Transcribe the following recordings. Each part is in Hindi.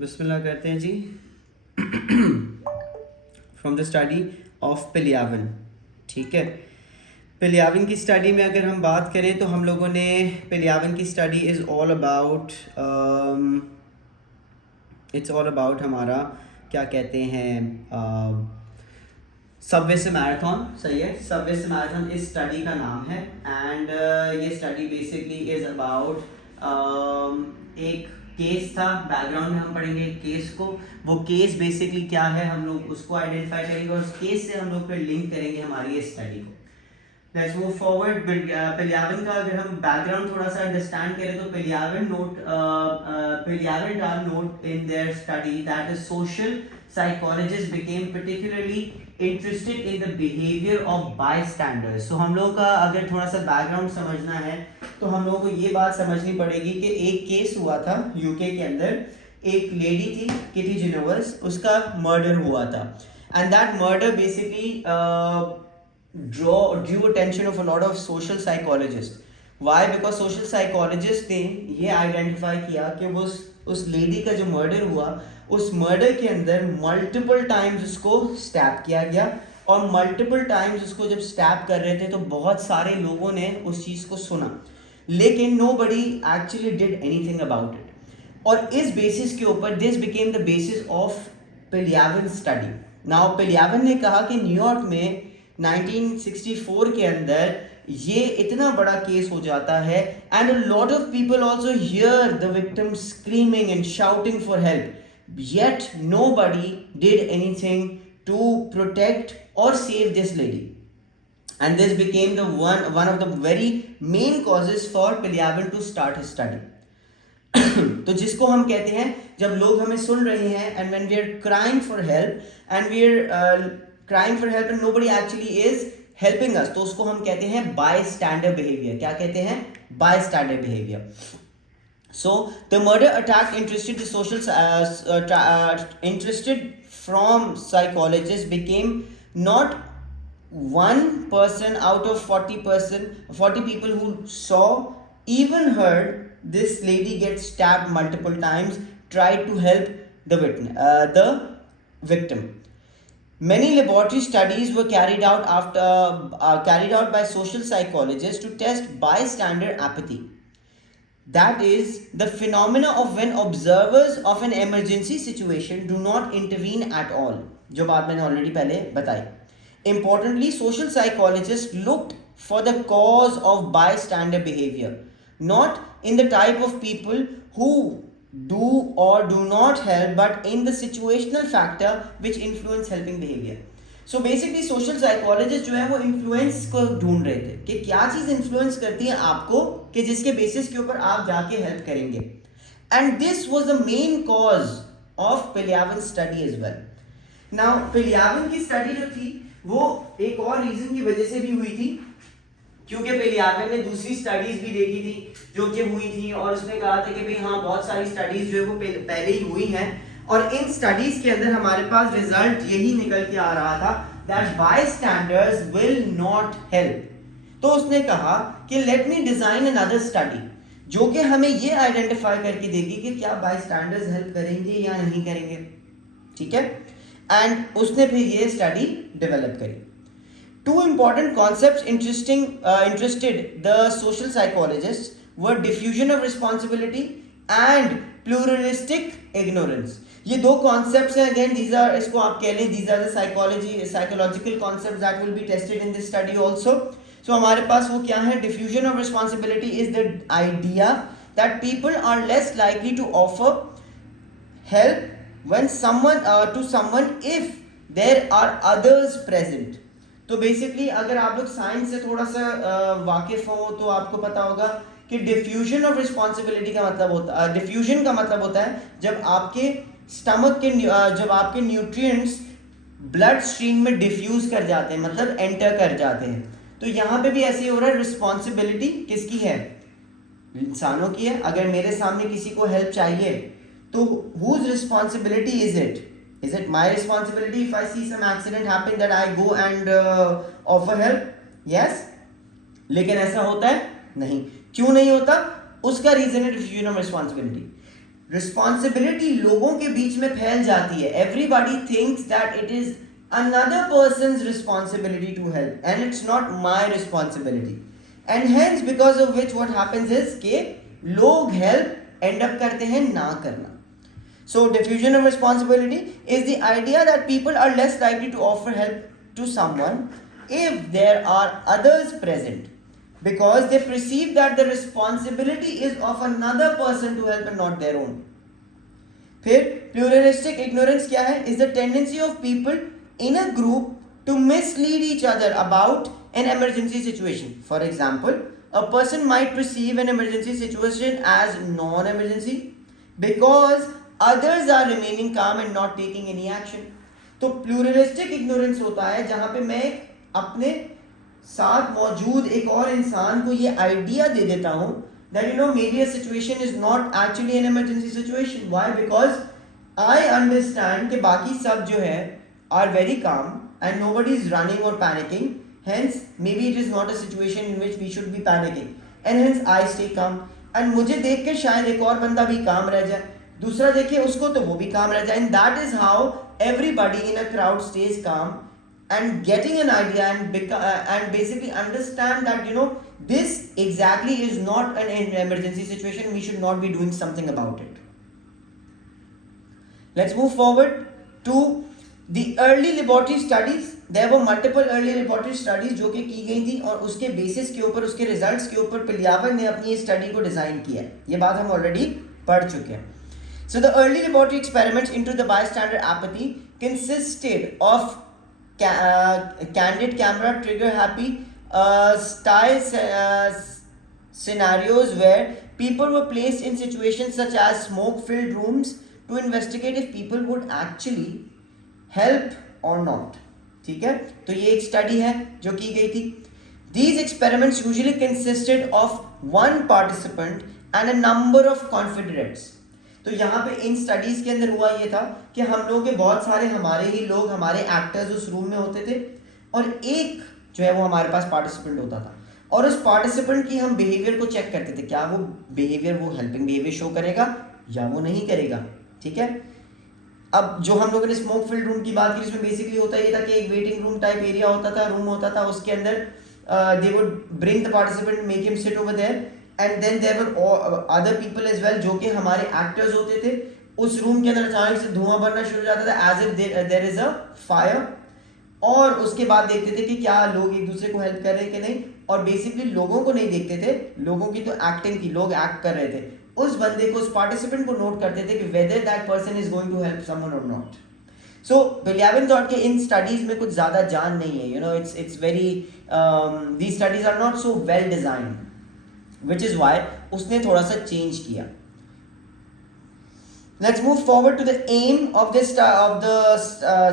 बिस्मिल्लाह करते हैं जी। From the study of Piliavin. ठीक है, पिलियावन की स्टडी में अगर हम बात करें तो हम लोगों ने पिलियावन की study is all about it's all about हमारा क्या कहते हैं सबवे से मैराथन। सही है, सबवे से मैराथन इस स्टडी का नाम है। एंड ये स्टडी बेसिकली इज़ अबाउट एक केस था। बैकग्राउंड में हम पढ़ेंगे केस को। वो केस बेसिकली क्या है हम लोग उसको आइडेंटिफाई करेंगे और उस केस से हम लोग फिर लिंक करेंगे हमारी इस स्टडी को। Let's move forward. पिलियावन का अगर हम बैकग्राउंड थोड़ा सा अंडरस्टैंड करें तो Piliavin note in their study that is social psychologists became particularly interested in the behavior of bystanders। so हम लोगों का अगर थोड़ा सा बैकग्राउंड समझना है तो हम लोगों को ये बात समझनी पड़ेगी कि एक केस हुआ था यूके के अंदर। एक लेडी थी किटी जिनोवर्स, उसका मर्डर हुआ था। And that murder basically drew attention of a lot of social psychologists। why? because social psychologists ने ये आइडेंटिफाई किया कि वो उस लेडी का जो मर्डर हुआ उस मर्डर के अंदर मल्टीपल टाइम्स उसको स्टैप किया गया और मल्टीपल टाइम्स उसको जब स्टैप कर रहे थे तो बहुत सारे लोगों ने उस चीज़ को सुना, लेकिन nobody actually did anything about it। और इस बेसिस के ऊपर this became the basis of Piliavin study. Now Piliavin ने कहा कि न्यूयॉर्क में 1964 के अंदर ये इतना बड़ा केस हो जाता है and a lot of people also here the victim screaming and shouting for help, yet nobody did anything to protect or save this lady। and this became the one of the very main causes for Pilyavin to start his study। तो जिसको हम कहते हैं जब लोग हमें सुन रहे हैं and when we are crying for help and we are crying for help and nobody actually is helping us, तो उसको हम कहते हैं bystander behavior। क्या कहते हैं? bystander behavior। So the murder attack interested the interested from psychologists became not one person out of 40 people who saw, even heard this lady get stabbed multiple times, tried to help the victim। Many laboratory studies were carried out by social psychologists to test bystander apathy। That is the phenomena of when observers of an emergency situation do not intervene at all, जो बात मैंने already पहले बताई। Importantly, social psychologists looked for the cause of bystander behavior, not in the type of people who do or do not help, but in the situational factor which influence helping behavior। So basically social psychologist जो है वो इन्फ्लुएंस को ढूंढ रहे थे कि क्या चीज़ इन्फ्लुएंस करती है आपको कि जिसके बेसिस के ऊपर आप जाके हेल्प करेंगे। And this was the main cause of Piliavin study as well. Now Piliavin की स्टडी जो थी वो एक और रीजन की वजह से भी हुई थी, क्योंकि पिलियावन ने दूसरी स्टडीज भी देखी थी जो कि हुई थी और उसने कहा था कि भाई हाँ बहुत सारी स्टडीज जो है वो पहले ही हुई हैं और इन स्टडीज के अंदर हमारे पास रिजल्ट यही निकल के आ रहा था दैट बायस्टैंडर्स विल नॉट हेल्प। तो उसने कहा कि let me design another study जो कि हमें ये आइडेंटिफाई करके देगी कि क्या बायस्टैंडर्स हेल्प करेंगे या नहीं करेंगे। ठीक है, एंड उसने फिर ये स्टडी डेवलप करी। Two important concepts interested the social psychologists were diffusion of responsibility and pluralistic ignorance। ये दो concepts हैं, again these are, इसको आप कह लें these are the psychological concepts that will be tested in this study also। so हमारे पास वो क्या है? diffusion of responsibility is the idea that people are less likely to offer help when to someone if there are others present। तो बेसिकली अगर आप लोग साइंस से थोड़ा सा वाकिफ हो तो आपको पता होगा कि डिफ्यूजन ऑफ रिस्पॉन्सिबिलिटी का मतलब होता है, डिफ्यूजन का मतलब होता है जब आपके स्टमक के जब आपके न्यूट्रिएंट्स ब्लड स्ट्रीम में डिफ्यूज कर जाते हैं, मतलब एंटर कर जाते हैं। तो यहाँ पे भी ऐसे ही हो रहा है। रिस्पॉन्सिबिलिटी किसकी है? इंसानों की है। अगर मेरे सामने किसी को हेल्प चाहिए तो whose responsibility is it? Is it my responsibility if I see some accident happen that I go and offer help? Yes। लेकिन ऐसा होता है नहीं। क्यों नहीं होता? उसका रीजन है डिफ्यूजन ऑफ रिस्पॉन्सिबिलिटी। रिस्पॉन्सिबिलिटी लोगों के बीच में फैल जाती है. Everybody thinks that it is another person's responsibility to help and it's not my responsibility, and hence because of which what happens is कि लोग help end up करते हैं ना करना. So diffusion of responsibility is the idea that people are less likely to offer help to someone if there are others present because they perceive that the responsibility is of another person to help and not their own. फिर pluralistic ignorance क्या है? Is the tendency of people in a group to mislead each other about an emergency situation. For example, a person might perceive an emergency situation as non-emergency because others are remaining calm and not taking any action. तो pluralistic ignorance होता है जहां पे मैं अपने साथ मौजूद एक और इंसान को ये आइडिया दे देता हूं that you know maybe a situation is not actually an emergency situation. Why? Because I understand कि बाकी सब जो है are very calm and nobody is running or panicking, hence maybe it is not a situation in which we should be panicking and hence I stay calm. and मुझे देख के शायद एक और बंदा भी काम रह जाए, दूसरा देखे उसको तो वो भी काम रह जाए, and that is how everybody in a crowd stays calm and getting an idea and basically understand that you know this exactly is not an emergency situation, we should not be doing something about it. Let's move forward to the early laboratory studies. There were multiple early laboratory studies जो कि की गई थी और उसके बेसिस के ऊपर, उसके रिजल्ट्स के ऊपर पिलियावन ने अपनी स्टडी को डिजाइन किया है. ये बात हम ऑलरेडी पढ़ चुके हैं. So the early laboratory experiments into the bystander apathy consisted of candid camera trigger happy style scenarios where people were placed in situations such as smoke filled rooms to investigate if people would actually help or not. ठीक है, तो ये एक स्टडी है जो की गई थी. These experiments usually consisted of one participant and a number of confederates. तो यहाँ पे इन स्टडीज के अंदर हुआ ये था कि हम लोग के बहुत सारे हमारे ही लोग, हमारे एक्टर्स उस रूम में होते थे और एक जो है वो हमारे पास पार्टिसिपेंट होता था और उस पार्टिसिपेंट की हम बिहेवियर को चेक करते थे, क्या वो बिहेवियर वो हेल्पिंग बिहेवियर शो करेगा या वो नहीं करेगा. ठीक है, अब जो हम लोगों ने स्मोक फिल्ड रूम की बात की इसमें बेसिकली होता ये था कि एक वेटिंग रूम टाइप एरिया होता था, रूम होता था, उसके अंदर they would bring the participant, make him sit over there and then there were other people as well जो कि हमारे एक्टर्स होते थे. उस रूम के अंदर अचानक से धुआं बनना शुरू हो जाता था as if there is a fire और उसके बाद देखते थे कि क्या लोग एक दूसरे को हेल्प कर रहे हैं कि नहीं, और बेसिकली लोगों को नहीं देखते थे, लोगों की तो एक्टिंग थी, लोग एक्ट कर रहे थे. उस बंदे को, उस पार्टिसिपेंट को नोट करते थे कि whether that person is going to help someone और नॉट. सो पिलियावन थॉट के इन स्टडीज में कुछ ज्यादा जान नहीं है, you know it's very these studies are not so well designed, which is why उसने थोड़ा सा चेंज किया. Let's move forward to the aim of this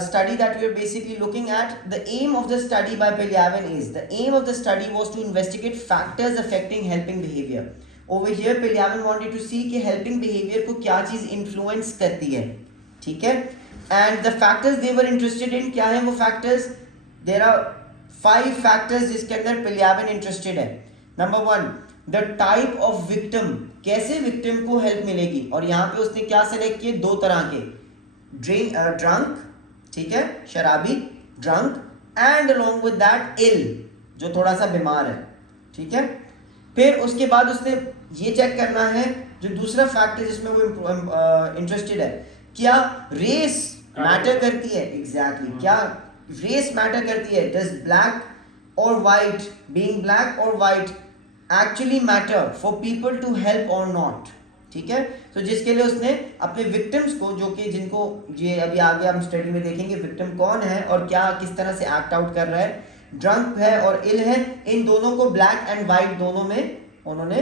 study that we are basically looking at. The aim of the study by Pilyavin is, the aim of the study was to investigate factors affecting helping behavior. Over here Pilyavin wanted to see कि helping behavior को क्या चीज influence करती है. ठीक है, and the factors they were interested in, क्या है वो factors? There are 5 factors जिसके अंदर Pilyavin interested है. Number 1, the type of victim, कैसे विक्टिम को हेल्प मिलेगी, और यहाँ पे उसने क्या सेलेक्ट किए, 2 तरह के, ड्रंक, ठीक है, शराबी, drunk, and along with that ill, जो थोड़ा सा बीमार है. ठीक है, फिर उसके बाद उसने ये चेक करना है जो दूसरा फैक्टर जिसमें वो इंटरेस्टेड है, क्या रेस मैटर करती है. एग्जैक्टली, क्या रेस मैटर करती है. डज ब्लैक और वाइट, बीइंग ब्लैक और white actually matter for people to help or not. ठीक है, तो जिसके लिए उसने अपने विक्टिम्स को, जो कि जिनको ये अभी आगे हम स्टडी में देखेंगे विक्टिम कौन है और क्या किस तरह से एक्ट आउट कर रहा है, ड्रंक है और इल है, इन दोनों को ब्लैक एंड वाइट दोनों में उन्होंने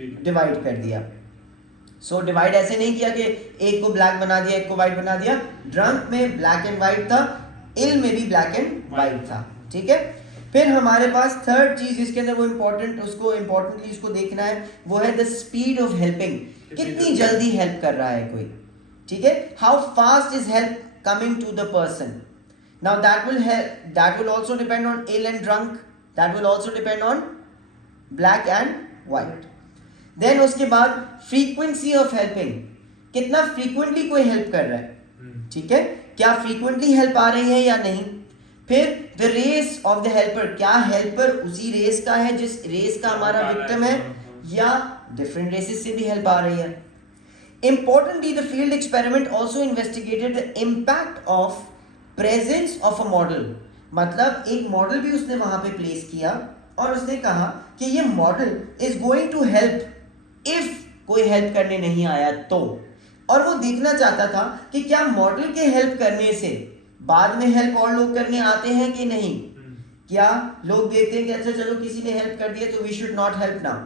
डिवाइड कर दिया. सो डिवाइड ऐसे नहीं किया कि एक को ब्लैक बना दिया एक को वाइट बना दिया. ड्रंक में ब्लैक एंड वाइट था, इल में भी ब्लैक एंड वाइट था. ठीक है, फिर हमारे पास थर्ड चीज इसके अंदर वो इम्पोर्टेंटली इसको देखना है, वो है द स्पीड ऑफ हेल्पिंग, कितनी जल्दी हेल्प कर रहा है कोई. ठीक है, how fast is help coming to the person. Now that will also depend on ill and drunk, that will also depend on black and white. Then उसके बाद फ्रीक्वेंसी ऑफ हेल्पिंग, कितना फ्रीक्वेंटली कोई हेल्प कर रहा है, ठीक है, क्या फ्रीक्वेंटली हेल्प आ रही है या नहीं। फिर the race of the helper, क्या हेल्पर उसी रेस का है जिस रेस का हमारा विक्टिम है, या डिफरेंट रेसेस से भी हेल्प आ रही है। Importantly, the field experiment also investigated the impact of presence of a model. मतलब एक मॉडल भी उसने वहां पे प्लेस किया और उसने कहा कि ये model is going to help if कोई हेल्प करने नहीं आया तो, और वो देखना चाहता था कि क्या मॉडल के हेल्प करने से बाद में हेल्प और लोग करने आते हैं कि नहीं, क्या लोग देखते हैं कि अच्छा चलो किसी ने हेल्प कर दिया तो we should not help now.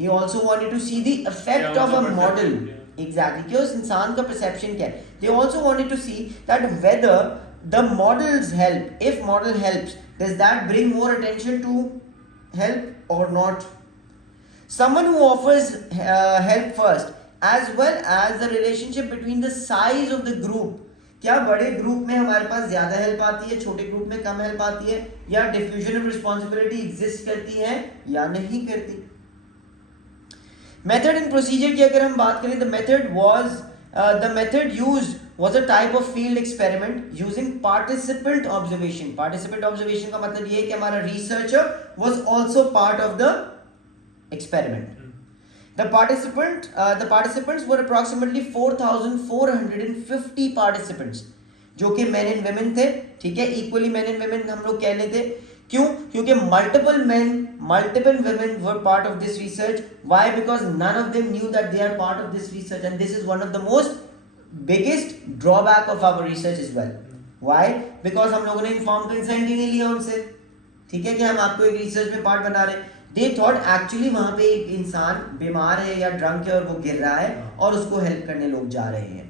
He also wanted to see the effect of a model, exactly कि उस इंसान का परसेप्शन क्या है। They also wanted to see that whether the models help, if model helps does that bring more attention to help और not. Someone who offers help first, as well as the relationship between the size of the group, क्या बड़े ग्रुप में हमारे पास ज्यादा हेल्प आती है, छोटे ग्रुप में कम हेल्प आती है, या डिफ्यूजन ऑफ रिस्पॉन्सिबिलिटी एग्जिस्ट करती है या नहीं करती। मेथड एंड प्रोसीजर की अगर हम बात करें, the method used was a type of field experiment using participant observation. Participant observation का मतलब ये है कि हमारा researcher was also part of the experiment. The participants were approximately 4,450 participants, जो कि men and women थे, ठीक है, equally men and women हम लोग कह लेते। क्यों? क्योंकि multiple men, multiple women were part of this research. Why? Because none of them knew that they are part of this research, and this is one of the most biggest drawback of our research as well. Why? Because हम लोगों ने informed consent ही नहीं लिया उनसे, ठीक है, कि हम आपको एक research में part बना रहे हैं। They thought actually वहाँ पे एक इंसान बीमार है या ड्रंक है और वो गिर रहा है और उसको हेल्प करने लोग जा रहे हैं,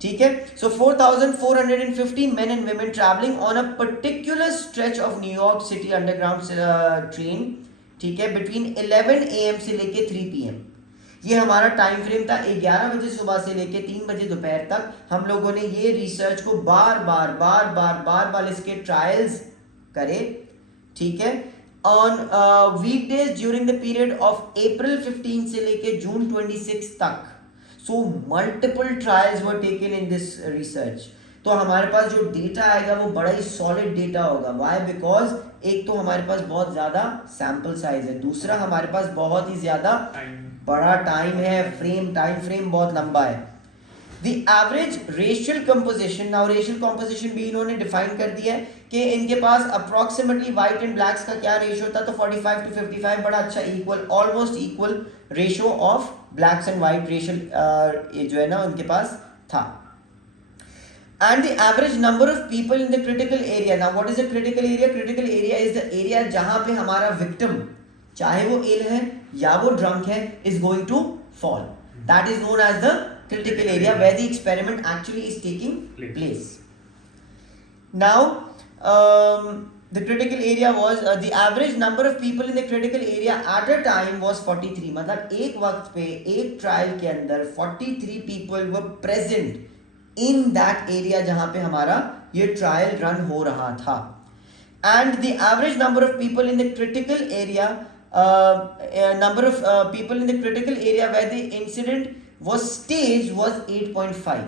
ठीक है। So 4,450 men and women traveling on a particular stretch of New York City underground train, ठीक है, between 11 AM से लेके 3 PM। ये हमारा टाइम फ्रेम था, 11 बजे सुबह से लेके 3 बजे दोपहर तक। हम लोगों ने ये रिसर्च को बार बार इसके ट्रायल्स करे, ठीक है, on weekdays during the period of April 15 से लेके June 26 तक। So multiple trials were taken in this research. तो हमारे पास जो डेटा आएगा वो बड़ा ही सॉलिड डेटा होगा। Why? Because एक तो हमारे पास बहुत ज़्यादा सैम्पल साइज है, दूसरा हमारे पास बहुत ही ज़्यादा बड़ा टाइम है, टाइम फ्रेम बहुत लंबा है। The average racial composition, now racial composition भी इन्होंने डिफाइन कर दिया है कि इनके पास अप्रोक्सीमेटली व्हाइट एंड ब्लैक्स का क्या रेशियो था, तो 45 to 55, बड़ा अच्छा equal, almost equal ratio of blacks and white racial जो है ना उनके पास था। And the average number of people in the critical area. Now what is a critical area? Critical area is the area जहाँ पे हमारा victim, चाहे वो ill है या वो drunk है, is going to fall. That is known as the critical area where the experiment actually is taking place. Now the critical area was the average number of people in the critical area at a time was 43. मतलब एक वक्त पे एक ट्रायल के अंदर 43 people were present in that area जहाँ पे हमारा ये ट्रायल रन हो रहा था। And the average number of people in the critical area, number of people in the critical area where the incident was staged was 8.5.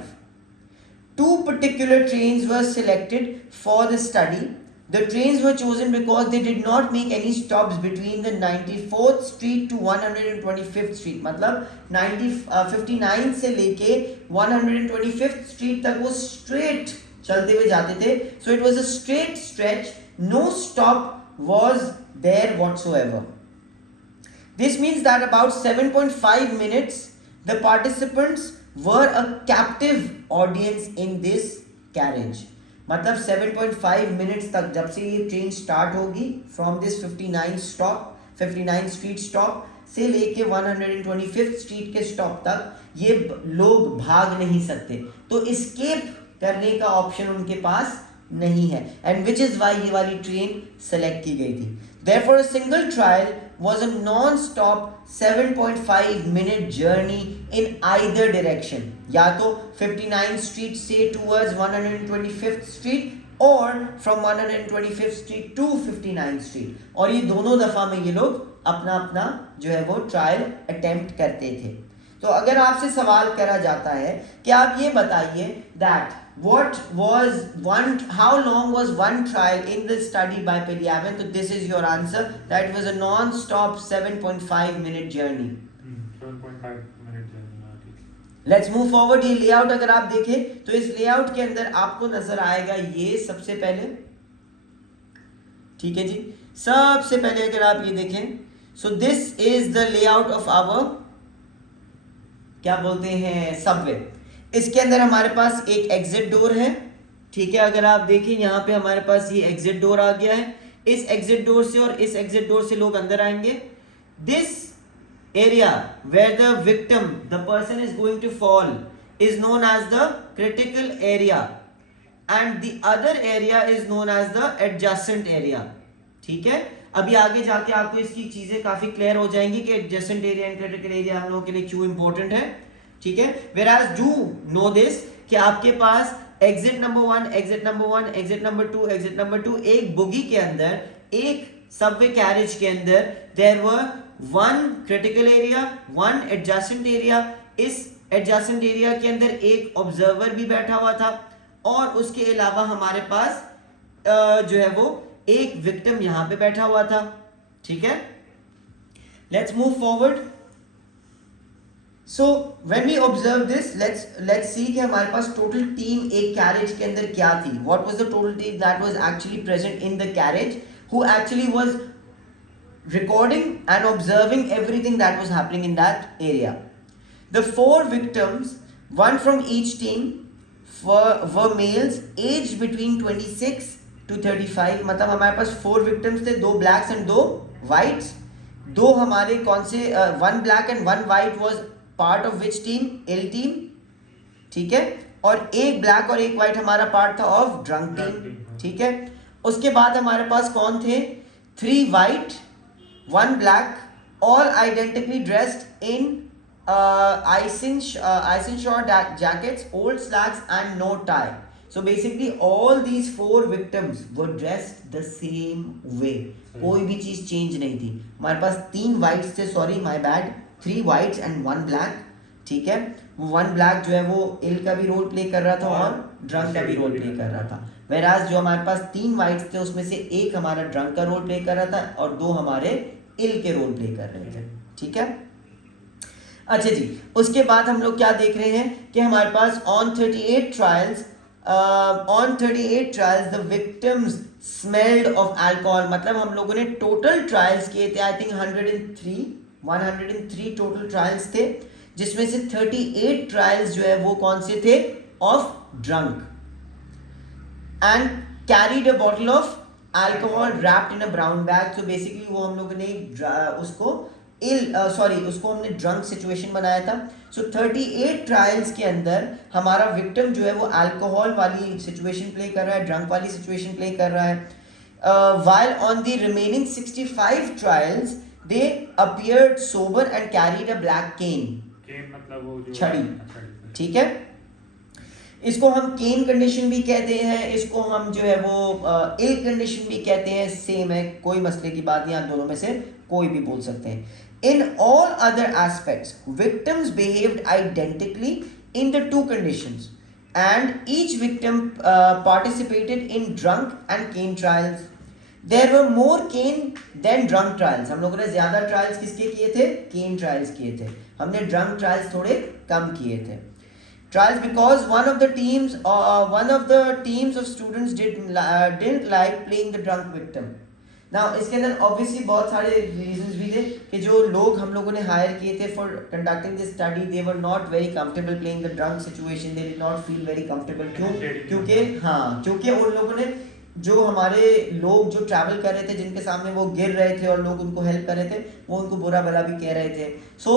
Two particular trains were selected for the study. The trains were chosen because they did not make any stops between the 94th Street to 125th Street. मतलब 59 से लेके 125th Street तक वो straight चलते हुए जाते थे. So it was a straight stretch. No stop was there whatsoever. This means that about 7.5 minutes the participants were a captive audience in this carriage. मतलब 7.5 मिनट्स तक जब से ये ट्रेन स्टार्ट होगी फ्रॉम दिस 59 स्ट्रीट स्टॉप से लेके 125th स्ट्रीट के स्टॉप तक ये लोग भाग नहीं सकते, तो एस्केप करने का ऑप्शन उनके पास नहीं है, एंड विच इज वाई ये वाली ट्रेन सेलेक्ट की गई थी। Therefore, a single trial was a non-stop 7.5 minute journey in either direction. या तो 59 Street से towards 125th Street or from 125th Street to 59th Street. और ये दोनों दफा में ये लोग अपना अपना जो है वो ट्रायल अटेम्प्ट करते थे। तो अगर आपसे सवाल करा जाता है कि आप ये बताइए that what was one how long was one trial in the study by Pediavan, so this is your answer, that was a non-stop 7.5 minute journey. 7.5 minute journey. Let's move forward. ये लेआउट अगर आप देखें तो इस लेआउट के अंदर आपको नजर आएगा ये सबसे पहले, ठीक है जी, सबसे पहले अगर आप ये देखें, so this is the layout of our क्या बोलते हैं सबवे। इसके अंदर हमारे पास एक एग्जिट डोर है, ठीक है, अगर आप देखें यहाँ पे हमारे पास ये एग्जिट डोर आ गया है। इस एग्जिट डोर से और इस एग्जिट डोर से लोग अंदर आएंगे। This area where the victim, the person is going to fall, is known as the critical area and the other area is known as the adjacent area, ठीक है। अभी आगे जाके आपको इसकी चीजें काफी क्लियर हो जाएंगी कि adjacent area and critical area हम लोगों के लिए क्यों इंपॉर्टेंट है, ठीक है। whereas do know this कि आपके पास exit number 1, exit number 1, exit number 2, exit number 2, एक बोगी के अंदर, एक सबवे कैरेज के अंदर there were one critical area, one adjacent area. इस एडजेसेंट एरिया के अंदर एक ऑब्जर्वर भी बैठा हुआ था और उसके अलावा हमारे पास जो है वो एक विक्टिम यहां पे बैठा हुआ था, ठीक है। Let's move forward. So when we observe this, let's see कि हमारे पास टोटल टीम एक कैरेज के अंदर क्या थी। What was the total team that was actually present in the carriage, who actually was recording and observing everything that was happening in that area. The 4 victims, one from each team, were males aged between 26 to 35. मतलब हमारे पास 4 victims थे, 2 blacks and 2 whites. 2 हमारे कौन से 1 black and 1 white was part of which team? L team, ठीक है। और एक black और एक white हमारा part था of drunk team, ठीक है। उसके बाद हमारे पास कौन थे? 3 white, 1 black, all identically dressed in Eisenhower jackets, old slacks and no tie. So basically all these 4 victims were dressed the same way. कोई भी चीज चेंज नहीं थी। हमारे पास 3 whites थे, sorry my bad, 3 whites and 1 black, ठीक है। वो 1 black जो है वो इल का भी रोल प्ले कर रहा था और ड्रंक का भी रोल प्ले कर रहा था। Whereas जो हमारे पास 3 whites थे उसमें से एक हमारा ड्रंक का रोल प्ले कर रहा था और 2 हमारे इल के रोल प्ले कर रहे थे, ठीक है। अच्छा जी, उसके बाद हम लोग क्या देख रहे हैं कि हमारे पास on 38 trials the victims smelled of alcohol। मतलब हम लोगों ने टोटल ट्रायल्स किए थे, आई थिंक 103 टोटल ट्रायल्स थे, जिसमें से 38 ट्रायल्स जो है वो कौन से थे? Of drunk, and carried a bottle of alcohol wrapped in a brown bag। so basically वो हम लोगों ने उसको उसको हमने ड्रंक सिचुएशन बनाया था। so 38 ट्रायल्स के अंदर हमारा विक्टिम जो है वो अल्कोहल वाली सिचुएशन प्ले कर रहा है, ड्रंक वाली सिचुएशन प्ले कर रहा है। while on the remaining 65 trials they appeared sober and carried a black cane। मतलब वो जो छड़ी, ठीक है। इसको हम केन कंडीशन भी कहते हैं, इसको हम जो है वो इल कंडीशन भी कहते हैं, सेम है, कोई मसले की बात नहीं, आप दोनों में से कोई भी बोल सकते हैं। In all other aspects victims behaved identically in the 2 conditions and each victim participated in drunk and cane trials. There were more cane than drunk trials. हम लोगों ने ज्यादा ट्रायल्स किसके किए थे? केन ट्रायल्स किए थे। हमने ड्रंक ट्रायल्स थोड़े कम किए थे। Trials because one of the teams of students didn't like playing the drunk victim। Now इसके अंदर obviously बहुत सारे reasons भी थे कि जो लोग हम लोगों ने hire किए थे for conducting this study, they were not very comfortable playing the drunk situation, they did not feel very comfortable। क्योंकि उन लोगों ने जो हमारे लोग जो ट्रैवल कर रहे थे, जिनके सामने वो गिर रहे थे और लोग उनको हेल्प कर रहे थे, वो उनको बुरा भला भी कह रहे थे। So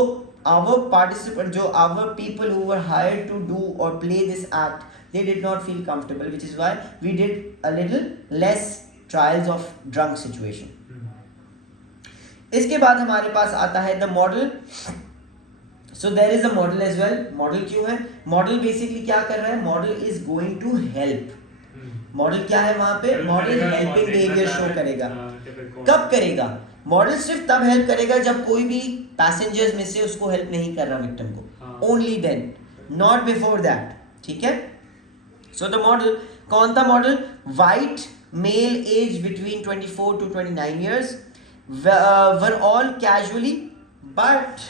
our participant, our people who were hired to do or play this act, they did not feel comfortable, which is why we did a little less trials of drunk situation। इसके बाद हमारे पास आता है the model। so there is a model as well। model क्यों है? model basically क्या कर रहा है? model is going to help। Model क्या है वहां पे? मॉडल हेल्पिंग बिहेवियर शो करेगा। कब करेगा? मॉडल सिर्फ तब हेल्प करेगा जब कोई भी पैसेंजर्स में से उसको हेल्प नहीं कर रहा विक्टिम को, only then, not before that, ठीक है। सो द मॉडल, कौन था model? White male age between 24 to 29 years, were all casually but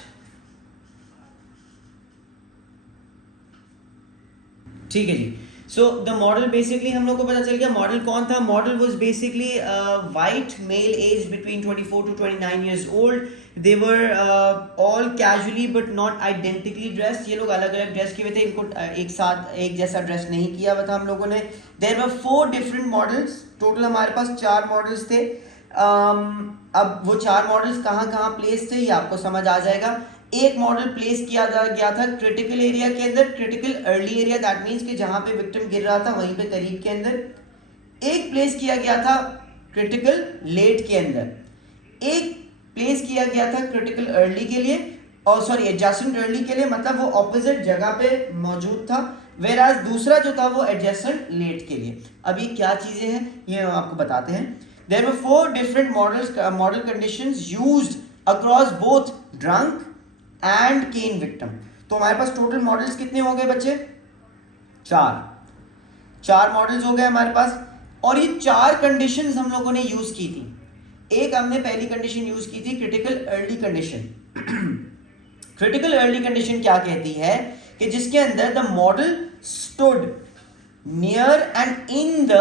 ठीक है जी। सो द मॉडल बेसिकली हम लोग को पता चल गया मॉडल कौन था। Model was basically white male age between 24 to 29 years old. They were all casually but not identically dressed. ये लोग अलग अलग ड्रेस किए हुए थे, इनको एक साथ एक जैसा ड्रेस नहीं किया हुआ था हम लोगों ने। There were 4 different models. Total हमारे पास 4 मॉडल्स थे। अब वो 4 मॉडल्स कहाँ कहाँ प्लेस थे ये आपको समझ आ जाएगा। एक मॉडल प्लेस किया गया था क्रिटिकल एरिया के अंदर, critical early area, that means कि जहाँ पे विक्टिम गिर रहा था वहीं पे करीब के अंदर। एक प्लेस किया गया था क्रिटिकल लेट के अंदर, एक प्लेस किया गया था क्रिटिकल अर्ली के लिए, और सॉरी एडजेसेंट अर्ली के लिए, मतलब वो ऑपोजिट जगह पे मौजूद था। वेराज दूसरा जो था वो एडजेसेंट लेट के लिए। अब ये क्या चीज़ें हैं ये हम आपको बताते हैं। There were 4 different model conditions used across both drunk and cane victim. तो हमारे पास टोटल मॉडल्स कितने हो गए बच्चे? 4 मॉडल्स हो गए हमारे पास, और ये 4 कंडीशंस हम लोगों ने यूज की थी। एक हमने पहली कंडीशन यूज की थी critical early condition. Critical early condition क्या कहती है कि जिसके अंदर the model stood near and in the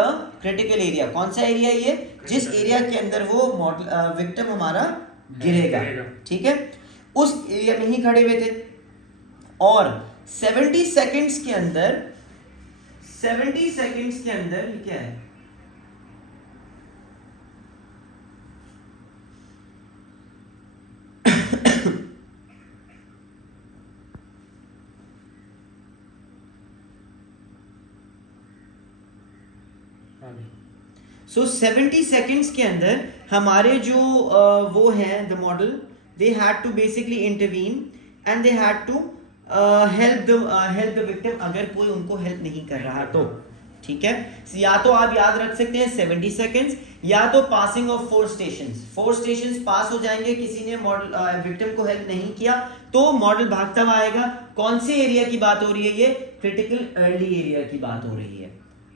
critical area. कौन सा एरिया ये? जिस एरिया के अंदर वो मॉडल विक्टिम हमारा गिरेगा, ठीक है, उस एरिया में ही खड़े हुए थे। और 70 सेकंड्स के अंदर ये क्या है? सो 70 सेकंड्स के अंदर हमारे जो वो हैं the model, they had to basically intervene and they had to help the victim अगर कोई उनको हेल्प नहीं कर रहा तो, ठीक है। या तो आप याद रख सकते हैं 70 सेकंड्स, या तो पासिंग ऑफ 4 स्टेशंस पास हो जाएंगे, किसी ने मॉडल विक्टिम को हेल्प नहीं किया तो मॉडल भागता हुआ आएगा। कौन से एरिया की बात हो रही है? ये क्रिटिकल अर्ली एरिया की बात हो रही है।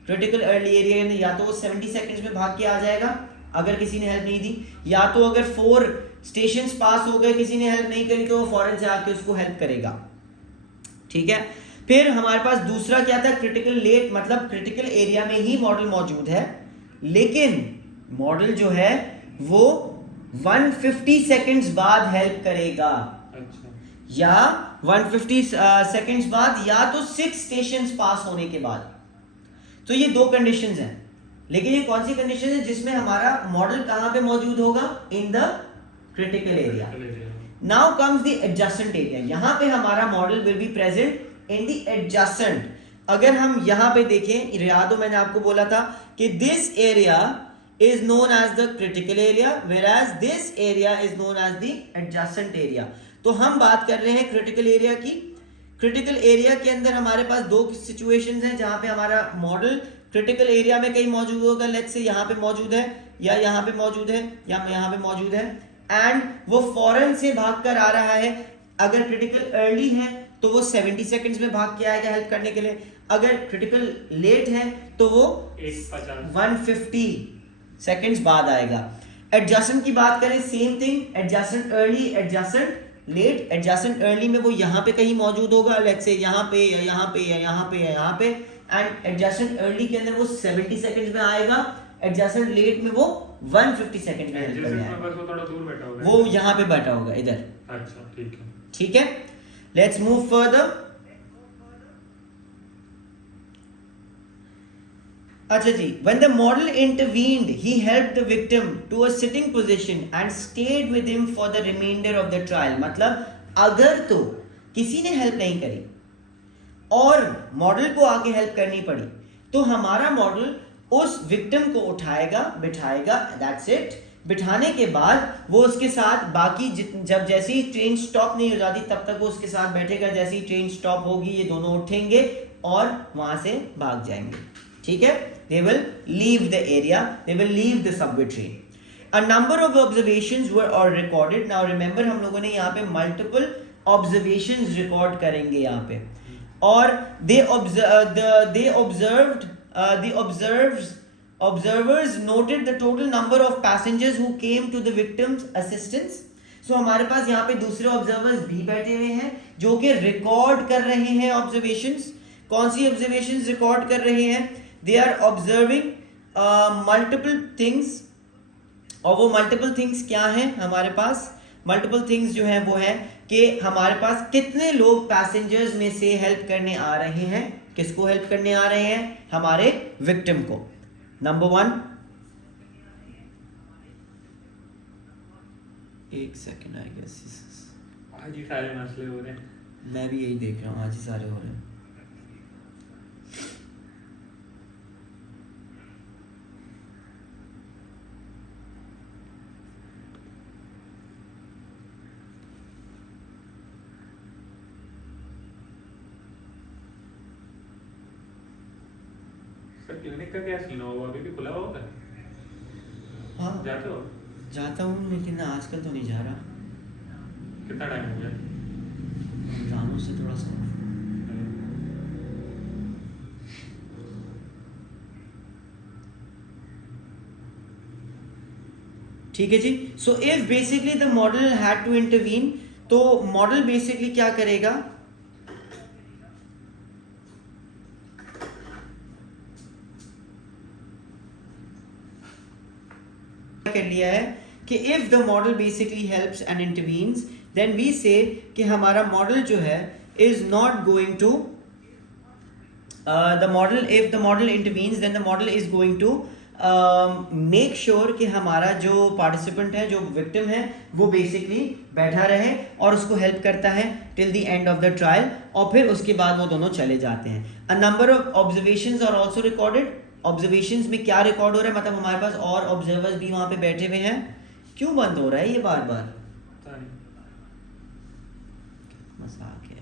क्रिटिकल अर्ली एरिया में या तो वो 70 सेकंड्स में भाग के आ जाएगा अगर किसी ने हेल्प नहीं दी, या तो अगर 4 स्टेशंस पास हो गए किसी ने हेल्प नहीं करी तो वो फौरन से आके उसको हेल्प करेगा, ठीक है। फिर हमारे पास दूसरा क्या था? क्रिटिकल लेट, मतलब क्रिटिकल एरिया में ही मॉडल मौजूद है, लेकिन मॉडल जो है वो 150 सेकंड्स बाद हेल्प करेगा। अच्छा। या 150 सेकंड्स बाद, या तो 6 स्टेशंस पास होने के बाद। तो ये 2 कंडीशंस हैं, लेकिन ये कौन सी कंडीशन है जिसमें हमारा मॉडल कहां पे मौजूद होगा? In the critical area. Now comes the adjacent area. यहां पे हमारा model will be present in the adjacent. अगर हम यहां पे देखें, याद हो मैंने आपको बोला था कि this area is known as the critical area, whereas this area is known as the adjacent area. तो हम बात कर रहे हैं क्रिटिकल एरिया की। क्रिटिकल एरिया के अंदर हमारे पास 2 सिचुएशंस हैं जहां पे हमारा मॉडल क्रिटिकल एरिया में कहीं मौजूद होगा। लेट्स से यहाँ पे मौजूद है, या यहाँ पे मौजूद है, या यहाँ पे मौजूद है, एंड वो फौरन से भागकर आ रहा है। अगर क्रिटिकल अर्ली है तो वो 70 सेकंड्स में भाग के आएगा हेल्प करने के लिए, अगर क्रिटिकल लेट है तो वो 150 सेकंड्स बाद आएगा। एडजेसेंट की बात करें, same thing, adjacent early, adjacent late. Adjacent early में वो यहाँ पे कहीं मौजूद होगा, लेट्स से यहाँ पे या यहाँ पे या यहाँ पे या यहाँ पे, एंड एडजेसेंट अर्ली के अंदर वो 70 सेकंड्स में आएगा, एडजेसेंट लेट में वो 150 सेकंड में हेल्प करने आएगा। बस वो थोड़ा दूर बैठा होगा, वो यहाँ पे बैठा होगा इधर। अच्छा, ठीक है, ठीक है। Let's move further. अच्छा जी, when the model intervened, he helped the victim to a sitting position and stayed with him for the remainder of the trial. मतलब अगर तो किसी ने हेल्प नहीं करी और मॉडल को आके हेल्प करनी पड़ी तो हमारा मॉडल उस विक्टिम को उठाएगा, बिठाएगा, दैट्स इट। बिठाने के बाद वो उसके साथ बाकी जब जैसे ही ट्रेन स्टॉप नहीं हो जाती तब तक वो उसके साथ बैठेगा। जैसे ही ट्रेन स्टॉप होगी ये दोनों उठेंगे और वहां से भाग जाएंगे, ठीक है। They will leave the area, they will leave the subway train. A number of observations were or recorded. Now remember हम लोगों ने यहाँ पे multiple observations record करेंगे यहाँ पे, और observers noted the total number of passengers who came to the victim's assistance. So हमारे पास यहाँ पे दूसरे observers भी बैठे हुए हैं जो कि record कर रहे हैं observations. कौन सी observations record कर रहे हैं? They are observing multiple things. और वो मल्टीपल थिंग्स क्या हैं हमारे पास? मल्टीपल थिंग्स जो है वो है कि हमारे पास कितने लोग पैसेंजर्स में से हेल्प करने आ रहे हैं. किसको हेल्प करने आ रहे हैं? हमारे विक्टिम को. नंबर 1, एक सेकेंड, आई गेस आज ही सारे मसले हो रहे हैं. मैं भी यही देख रहा हूँ, आज ही सारे हो रहे हैं. क्लिनिक का क्या सीन होगा? अभी भी खुला होगा? हाँ जाते हो? जाता हूँ, लेकिन आजकल तो नहीं जा रहा. कितना टाइम हो गया? रमजानों से थोड़ा सा. ठीक है जी. So if basically the model had to intervene, तो मॉडल बेसिकली क्या करेगा? कर लिया है कि if the model basically helps and intervenes, then we say कि हमारा मॉडल जो है is not going to the model, if the model intervenes then the model is going to make sure कि हमारा जो पार्टिसिपेंट है, जो विक्टिम है, वो बेसिकली बैठा रहे और उसको हेल्प करता है till the end of the trial, और फिर उसके बाद वो दोनों चले जाते हैं. A number of observations are also recorded. Observations में क्या रिकॉर्ड हो रहा है? मतलब हमारे पास और ऑब्जर्वर्स भी वहां पे बैठे हुए हैं. क्यों बंद हो रहा है ये बार बार? पता नहीं. मजाक है.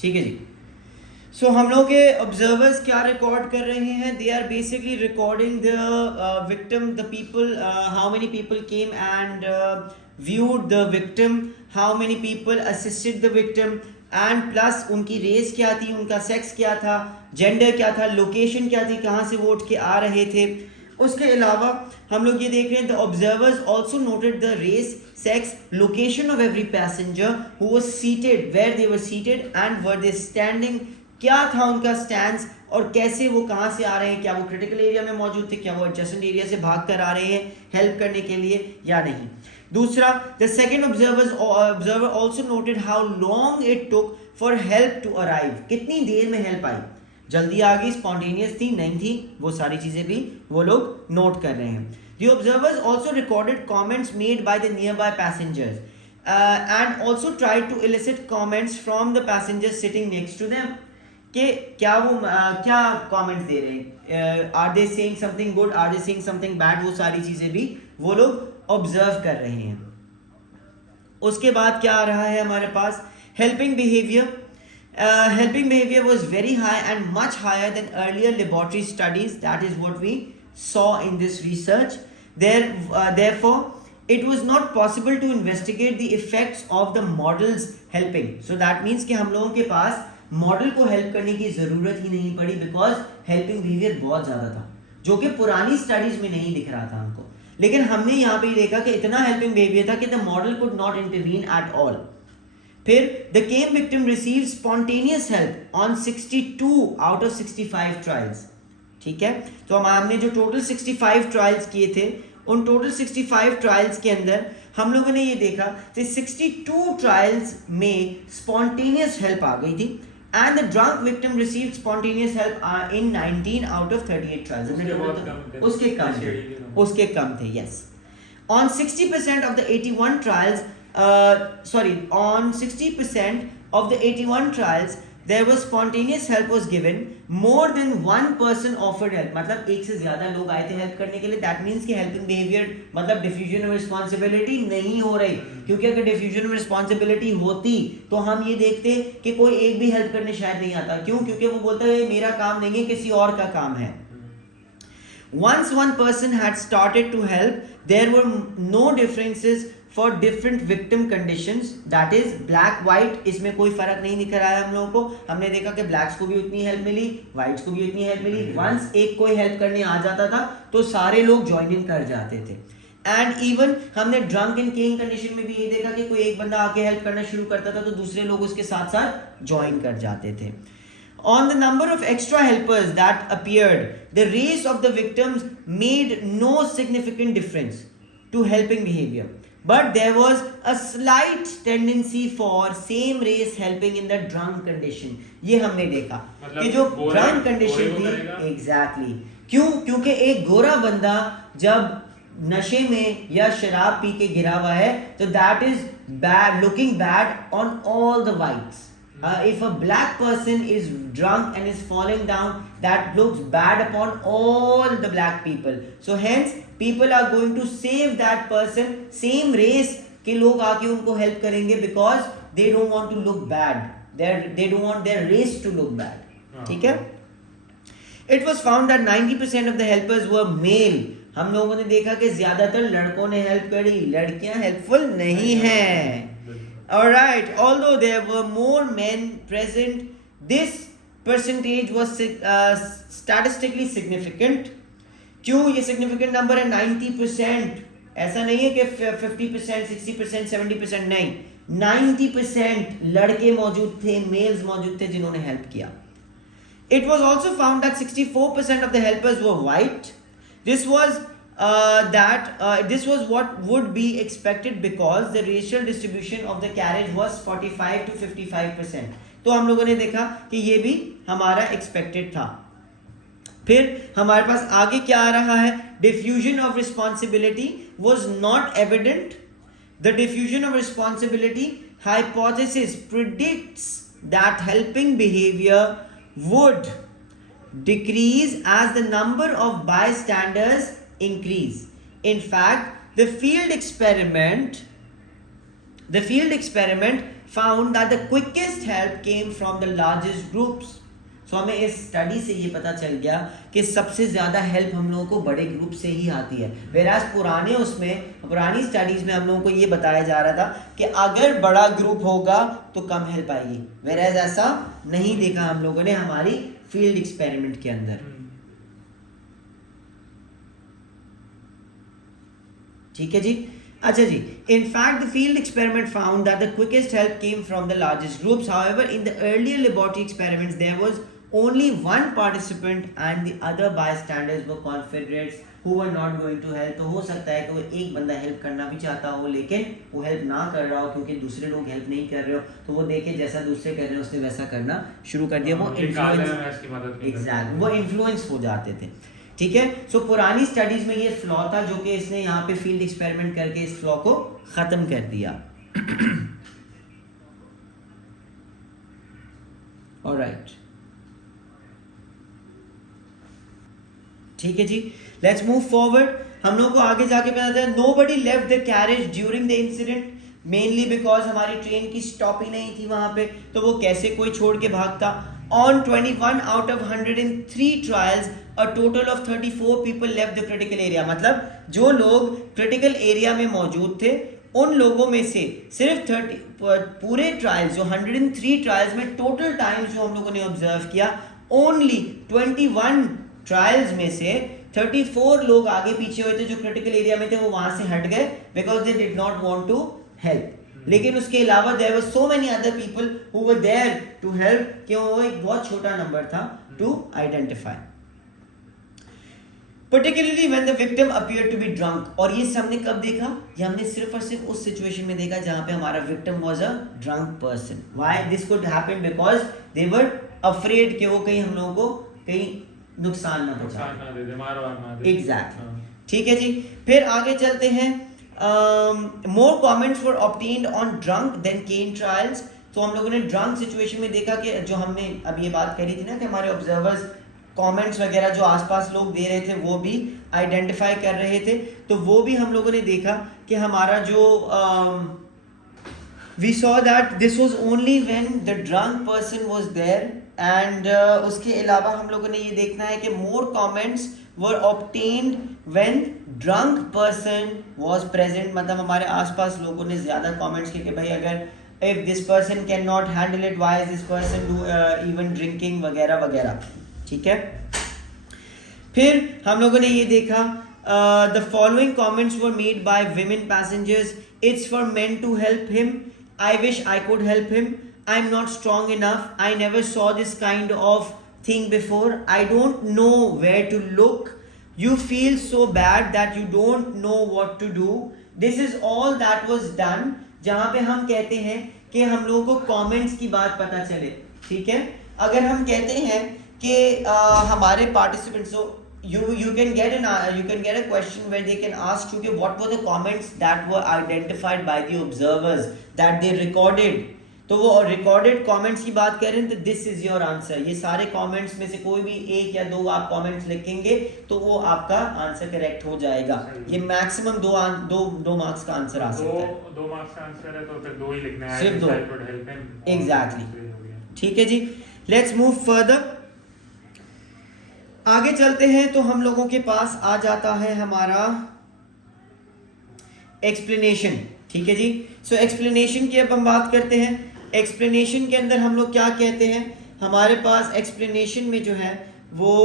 ठीक है जी. सो हम लोग के ऑब्जर्वर्स क्या रिकॉर्ड कर रहे हैं? They are basically recording the victim, the people, how many people came and viewed the victim, how many people assisted the victim, and plus उनकी रेस क्या थी, उनका सेक्स क्या था, जेंडर क्या था, लोकेशन क्या थी, कहाँ से वो उठ के आ रहे थे. उसके अलावा हम लोग ये देख रहे हैं the observers also noted the race, sex, location of every passenger who was seated, where they were seated and were they standing, क्या था उनका स्टैंड और कैसे वो कहाँ से आ रहे हैं, क्या वो क्रिटिकल एरिया में मौजूद थे, क्या वो एडजेसेंट एरिया से भाग कर आ रहे हैं हेल्प करने के लिए या नहीं. दूसरा, the second observer also noted how long it took for help to arrive, कितनी देर में हेल्प आई, जल्दी आ गई, स्पॉन्टेनियस थी, नहीं थी, वो सारी चीज़ें भी वो लोग नोट कर रहे हैं. The observers also recorded comments made by the nearby passengers and also tried to elicit comments from the passengers sitting next to them. कि क्या वो क्या comments दे रहे हैं, are they saying something good, are they saying something bad, वो सारी चीज़ें भी वो लोग observe कर रहे हैं. उसके बाद क्या आ रहा है हमारे पास? helping behavior. Helping behavior was very high and much higher than earlier laboratory studies. That is what we saw in this research. Therefore, it was not possible to investigate the effects of the models helping. So that means कि हम लोगों के पास मॉडल को हेल्प करने की ज़रूरत ही नहीं पड़ी, बिकॉज हेल्पिंग बिहेवियर बहुत ज़्यादा था, जो कि पुरानी स्टडीज़ में नहीं दिख रहा था हमको. लेकिन हमने यहाँ पे देखा कि इतना हेल्पिंग बिहेवियर था कि the model could not intervene at all. फिर the came victim receive spontaneous help on 62 out of 65 trials. ठीक है, तो हमने जो टोटल 65 ट्रायल्स किए थे उन टोटल 65 ट्रायल्स के अंदर हम लोगों ने ये देखा कि 62 ट्रायल्स में स्पॉन्टेनियस हेल्प आ गई थी and the drunk victim received spontaneous help in 19 out of 38 trials. उसके कम थे, yes. On 60% of the 81 trials, on 60% of the 81 trials, there was spontaneous help was given. More than one person offered help. मतलब एक से ज़्यादा लोग आए थे हेल्प करने के लिए. That means कि helping behavior मतलब diffusion of responsibility नहीं हो रही. क्योंकि अगर diffusion of responsibility होती तो हम ये देखते कि कोई एक भी हेल्प करने शायद नहीं आता. क्यों? क्योंकि वो बोलता है मेरा काम नहीं है, किसी और का काम है. Once one person had started to help, there were no differences for different victim conditions. That is black white. इसमें कोई फर्क नहीं दिख रहा है हम लोगों को. हमने देखा कि blacks को भी उतनी हेल्प मिली, whites को भी उतनी हेल्प मिली. Once एक कोई हेल्प करने आ जाता था तो सारे लोग ज्वाइन इन कर जाते थे. एंड इवन हमने ड्रंक एंड केइंग कंडीशन में भी ये देखा कि कोई एक बंदा आके हेल्प करना शुरू करता था तो दूसरे लोग उसके साथ साथ ज्वाइन कर जाते थे. On the number of extra helpers that appeared, the race of the victims made no significant difference to helping behavior. But there was a slight tendency for same race helping in the drunk condition. ये हमने देखा कि जो drunk condition थी, exactly. क्यों? क्योंकि एक गोरा बंदा जब नशे में या शराब पी के गिरा हुआ है तो that is bad, looking bad on all the whites. If a black person is drunk and is falling down, that looks bad upon all the black people. So hence people are going to save that person. Same race के लोग आके उनको help करेंगे because they don't want to look bad. They don't want their race to look bad. ठीक है? It was found that 90% of the helpers were male. हम लोगों ने देखा कि ज्यादातर लड़कों ने हेल्प करी, लड़कियां हेल्पफुल नहीं हैं. Alright, although there were more men present, this percentage was statistically significant. क्यों ये significant number है 90%? ऐसा नहीं है कि 50%, 60%, 70% नहीं. 90% लड़के मौजूद थे, males मौजूद थे जिन्होंने हेल्प किया. It was also found that 64% of the helpers were white. This was this was what would be expected because the racial distribution of the carriage was 45 to 55%. तो हम लोगों ने देखा कि ये भी हमारा expected था. फिर हमारे पास आगे क्या आ रहा है? Diffusion of responsibility was not evident. The diffusion of responsibility hypothesis predicts that helping behavior would decrease as the number of bystanders increase. In fact, the field experiment found that the quickest help came from the largest groups. So हमें इस स्टडी से ये पता चल गया कि सबसे ज़्यादा हेल्प हम लोगों को बड़े ग्रुप से ही आती है. Whereas पुरानी स्टडीज़ में हम लोगों को ये बताया जा रहा था कि अगर बड़ा ग्रुप होगा तो कम हेल्प आएगी. Whereas ऐसा नहीं देखा हम लोगों ने हमारी फील्ड एक्सपेरिमेंट के अंदर. ठीक है जी. अच्छा जी. In fact, the field experiment found that the quickest help came from the largest groups. However, in the earlier laboratory experiments, there was only one participant and the other bystanders were confederates who were not going to help. तो हो सकता है कि वो एक बंदा हेल्प करना भी चाहता हो लेकिन वो हेल्प ना कर रहा हो क्योंकि दूसरे लोग हेल्प नहीं कर रहे हो तो वो देखे जैसा दूसरे कर रहे हैं उसने वैसा करना शुरू कर दिया. वो इन्फ्लुएंस हो जाते थे. ठीक है. सो पुरानी स्टडीज में ये फ्लॉ था जो कि इसने यहाँ पे फील्ड एक्सपेरिमेंट करके इस फ्लॉ को खत्म कर दिया. ऑलराइट. ठीक है जी. Let's move forward. हम लोग को आगे जाके पता चला nobody left the carriage during the incident mainly because हमारी ट्रेन की स्टॉप ही नहीं थी वहां पे तो वो कैसे कोई छोड़ के भागता. On 21 out of 103 trials, a total of 34 people left the critical area. मतलब जो लोग critical area में मौजूद थे उन लोगों में से सिर्फ 30 पूरे ट्रायल्स जो 103 ट्रायल्स में टोटल टाइम जो हम लोगों ने ऑब्जर्व किया ओनली 21 ट्रायल्स में से 34 लोग आगे पीछे हुए थे जो क्रिटिकल एरिया में थे वो वहां से हट गए because they did not want to help. लेकिन उसके अलावा there were so many other people who were there to help कि वो एक बहुत छोटा नंबर था to identify. particularly when the victim appeared to be drunk. और ये हमने कब देखा? ये हमने सिर्फ और सिर्फ उस सिचुएशन में देखा जहाँ पे हमारा victim was a drunk person. Why this could happen? Because they were afraid कि वो कहीं हम लोगों को कहीं नुकसान ना पहुंचाए. मार वार ना दे. Exactly. ठीक है जी. फिर आगे चलते हैं. More comments were obtained on drunk than cane trials. तो हम लोगों ने ड्रंक सिचुएशन में देखा कि जो हमने अब ये बात करी थी ना कि हमारे ऑब्जर्वर्स कमेंट्स वगैरह जो आसपास लोग दे रहे थे वो भी आइडेंटिफाई कर रहे थे, तो वो भी हम लोगों ने देखा कि हमारा जो we saw that this was only when the drunk person was there. And उसके अलावा हम लोगों ने ये देखना है कि more comments were obtained when drunk person was present. मतलब हमारे आसपास लोगों ने ज़्यादा कमेंट्स किए कि भाई अगर if this person cannot handle it, why is this person do even drinking वगैरह वगैरह. ठीक है. फिर हम लोगों ने ये देखा the following comments were made by women passengers. It's for men to help him. I wish I could help him. I'm not strong enough. I never saw this kind of thing before. I don't know where to look. You feel so bad that you don't know what to do. This is all that was done. जहाँ पे हम कहते हैं कि हम लोगों को कमेंट्स की बात पता चले. ठीक है. अगर हम कहते हैं कि हमारे participants you can get a question where they can ask you कि what were the comments that were identified by the observers that they recorded. तो वो रिकॉर्डेड कमेंट्स की बात कर रहे हैं तो दिस इज योर आंसर. ये सारे कमेंट्स में से कोई भी एक या दो आप कमेंट्स लिखेंगे तो वो आपका आंसर करेक्ट हो जाएगा. ये मैक्सिमम दो मार्क्स का आंसर आ सकता है. दो मार्क्स का आंसर है तो फिर दो ही लिखना है. सिर्फ दो. एग्जैक्टली. ठीक है जी. Let's move further. आगे चलते हैं तो हम लोगों के पास आ जाता है हमारा एक्सप्लेनेशन. ठीक है जी. सो एक्सप्लेनेशन की अब हम बात करते हैं. एक्सप्लेनेशन के अंदर हम लोग क्या कहते हैं, हमारे पास एक्सप्लेनेशन में जो है वो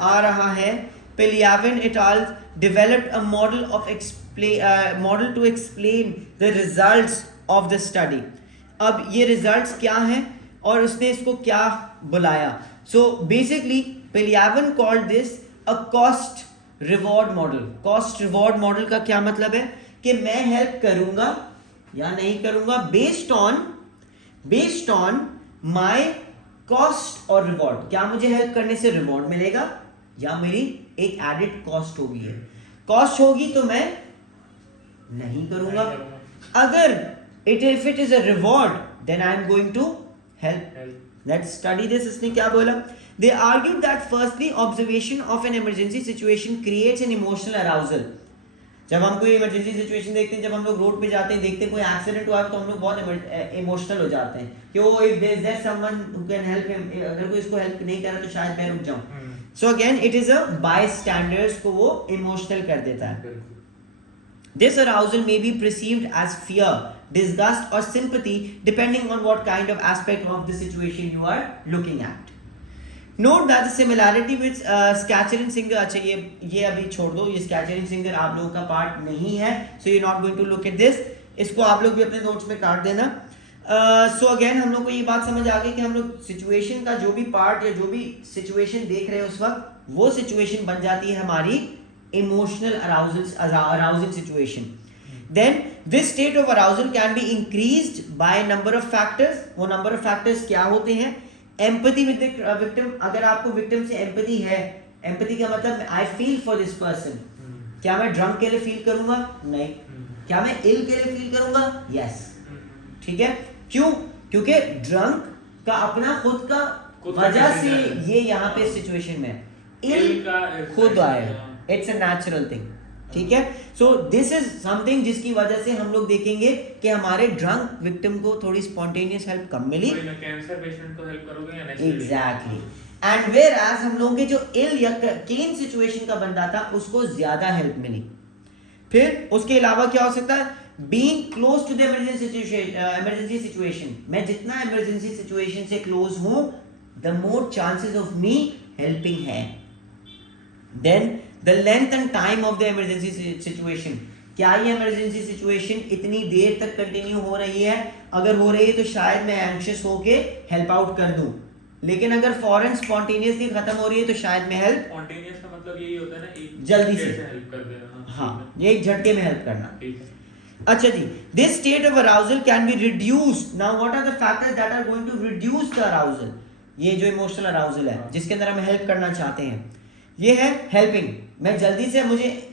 आ रहा है Peliavan et al. Developed a model to explain the results of the study. अब ये results क्या हैं और उसने इसको क्या बुलाया. So basically Peliavan called this a cost reward model. Cost reward model का क्या मतलब है कि मैं हेल्प करूंगा या नहीं करूंगा बेस्ड ऑन माय कॉस्ट और रिवॉर्ड. क्या मुझे हेल्प करने से रिवॉर्ड मिलेगा या मेरी एक एडेड कॉस्ट होगी. है कॉस्ट होगी तो मैं नहीं करूंगा. अगर if it is a reward then I am going to help. Let's study this. इसने क्या बोला. They argued that firstly observation of an emergency situation creates an emotional arousal. जब हम कोई इमरजेंसी सिचुएशन देखते हैं, जब हम लोग रोड पे जाते हैं, देखते हैं कोई एक्सीडेंट हुआ है तो हम लोग बहुत इमोशनल हो जाते हैं कि वो if there is there someone who can help him, अगर कोई इसको हेल्प नहीं कर रहा तो शायद मैं रुक जाऊं. So again it is a bystanders को वो इमोशनल कर देता है. This arousal may be perceived as fear, disgust or sympathy depending on what kind of aspect of the situation you are looking at. Note that the similarity with Scatcher and Singer. अच्छा ये अभी छोड़ दो, ये Scatcher and Singer आप लोगों का पार्ट नहीं है, so you're not going to look at this. इसको आप लोग भी अपने नोट्स में काट देना. So again हम लोग को ये बात समझ आ गई कि हम लोग सिचुएशन का जो भी पार्ट या जो भी सिचुएशन देख रहे हैं उस वक्त वो सिचुएशन बन जाती है हमारी emotional arousing situation. Then this state of arousal can be increased by a number of factors. वो number of factors क्या होते हैं. Empathy with the victim. अगर आपको विक्टिम से एम्पैथी है, एम्पैथी का मतलब आई फील फॉर दिस पर्सन. क्या मैं ड्रंक के लिए फील करूंगा? नहीं. क्या मैं इल के लिए फील करूंगा? यस. ठीक है. क्यों? क्योंकि ड्रंक का अपना खुद का वजह से ये यहाँ पे सिचुएशन में इल खुद आए. It's a natural thing. ठीक है. सो दिस इज समथिंग जिसकी वजह से हम लोग देखेंगे कि हमारे ड्रंक विक्टिम को थोड़ी स्पॉन्टेनियस हेल्प कम मिली. कैंसर पेशेंट को हेल्प करोगे या नहीं? एग्जैक्टली. एंड वेयर एज हम लोगों के जो इल या केन सिचुएशन का बंदा था उसको ज्यादा हेल्प मिली. फिर उसके अलावा क्या हो सकता है. Being close to the emergency situation. मैं जितना इमरजेंसी सिचुएशन से क्लोज हूं the more chances of me helping है. Then the length and time of the emergency situation. क्या ये emergency situation इतनी देर तक कंटिन्यू हो रही है? अगर हो रही है तो शायद मैं एंशियस होके हेल्प आउट कर दूं, लेकिन अगर फॉरन स्पॉन्टेनियसली खत्म हो रही है तो शायद मैं हेल्प. स्पॉन्टेनियस का मतलब यही होता है ना, एक जल्दी से हेल्प कर देना। हाँ, ये एक झटके में हेल्प करना। ठीक है। अच्छा जी, this state of arousal can be reduced. Now what are the factors that are going to reduce the arousal? ये जो इमोशनल अराउजल है, जिसके अंदर हम हेल्प करना चाहते हैं, ये है हेल्पिंग। मैं जल्दी से, मुझे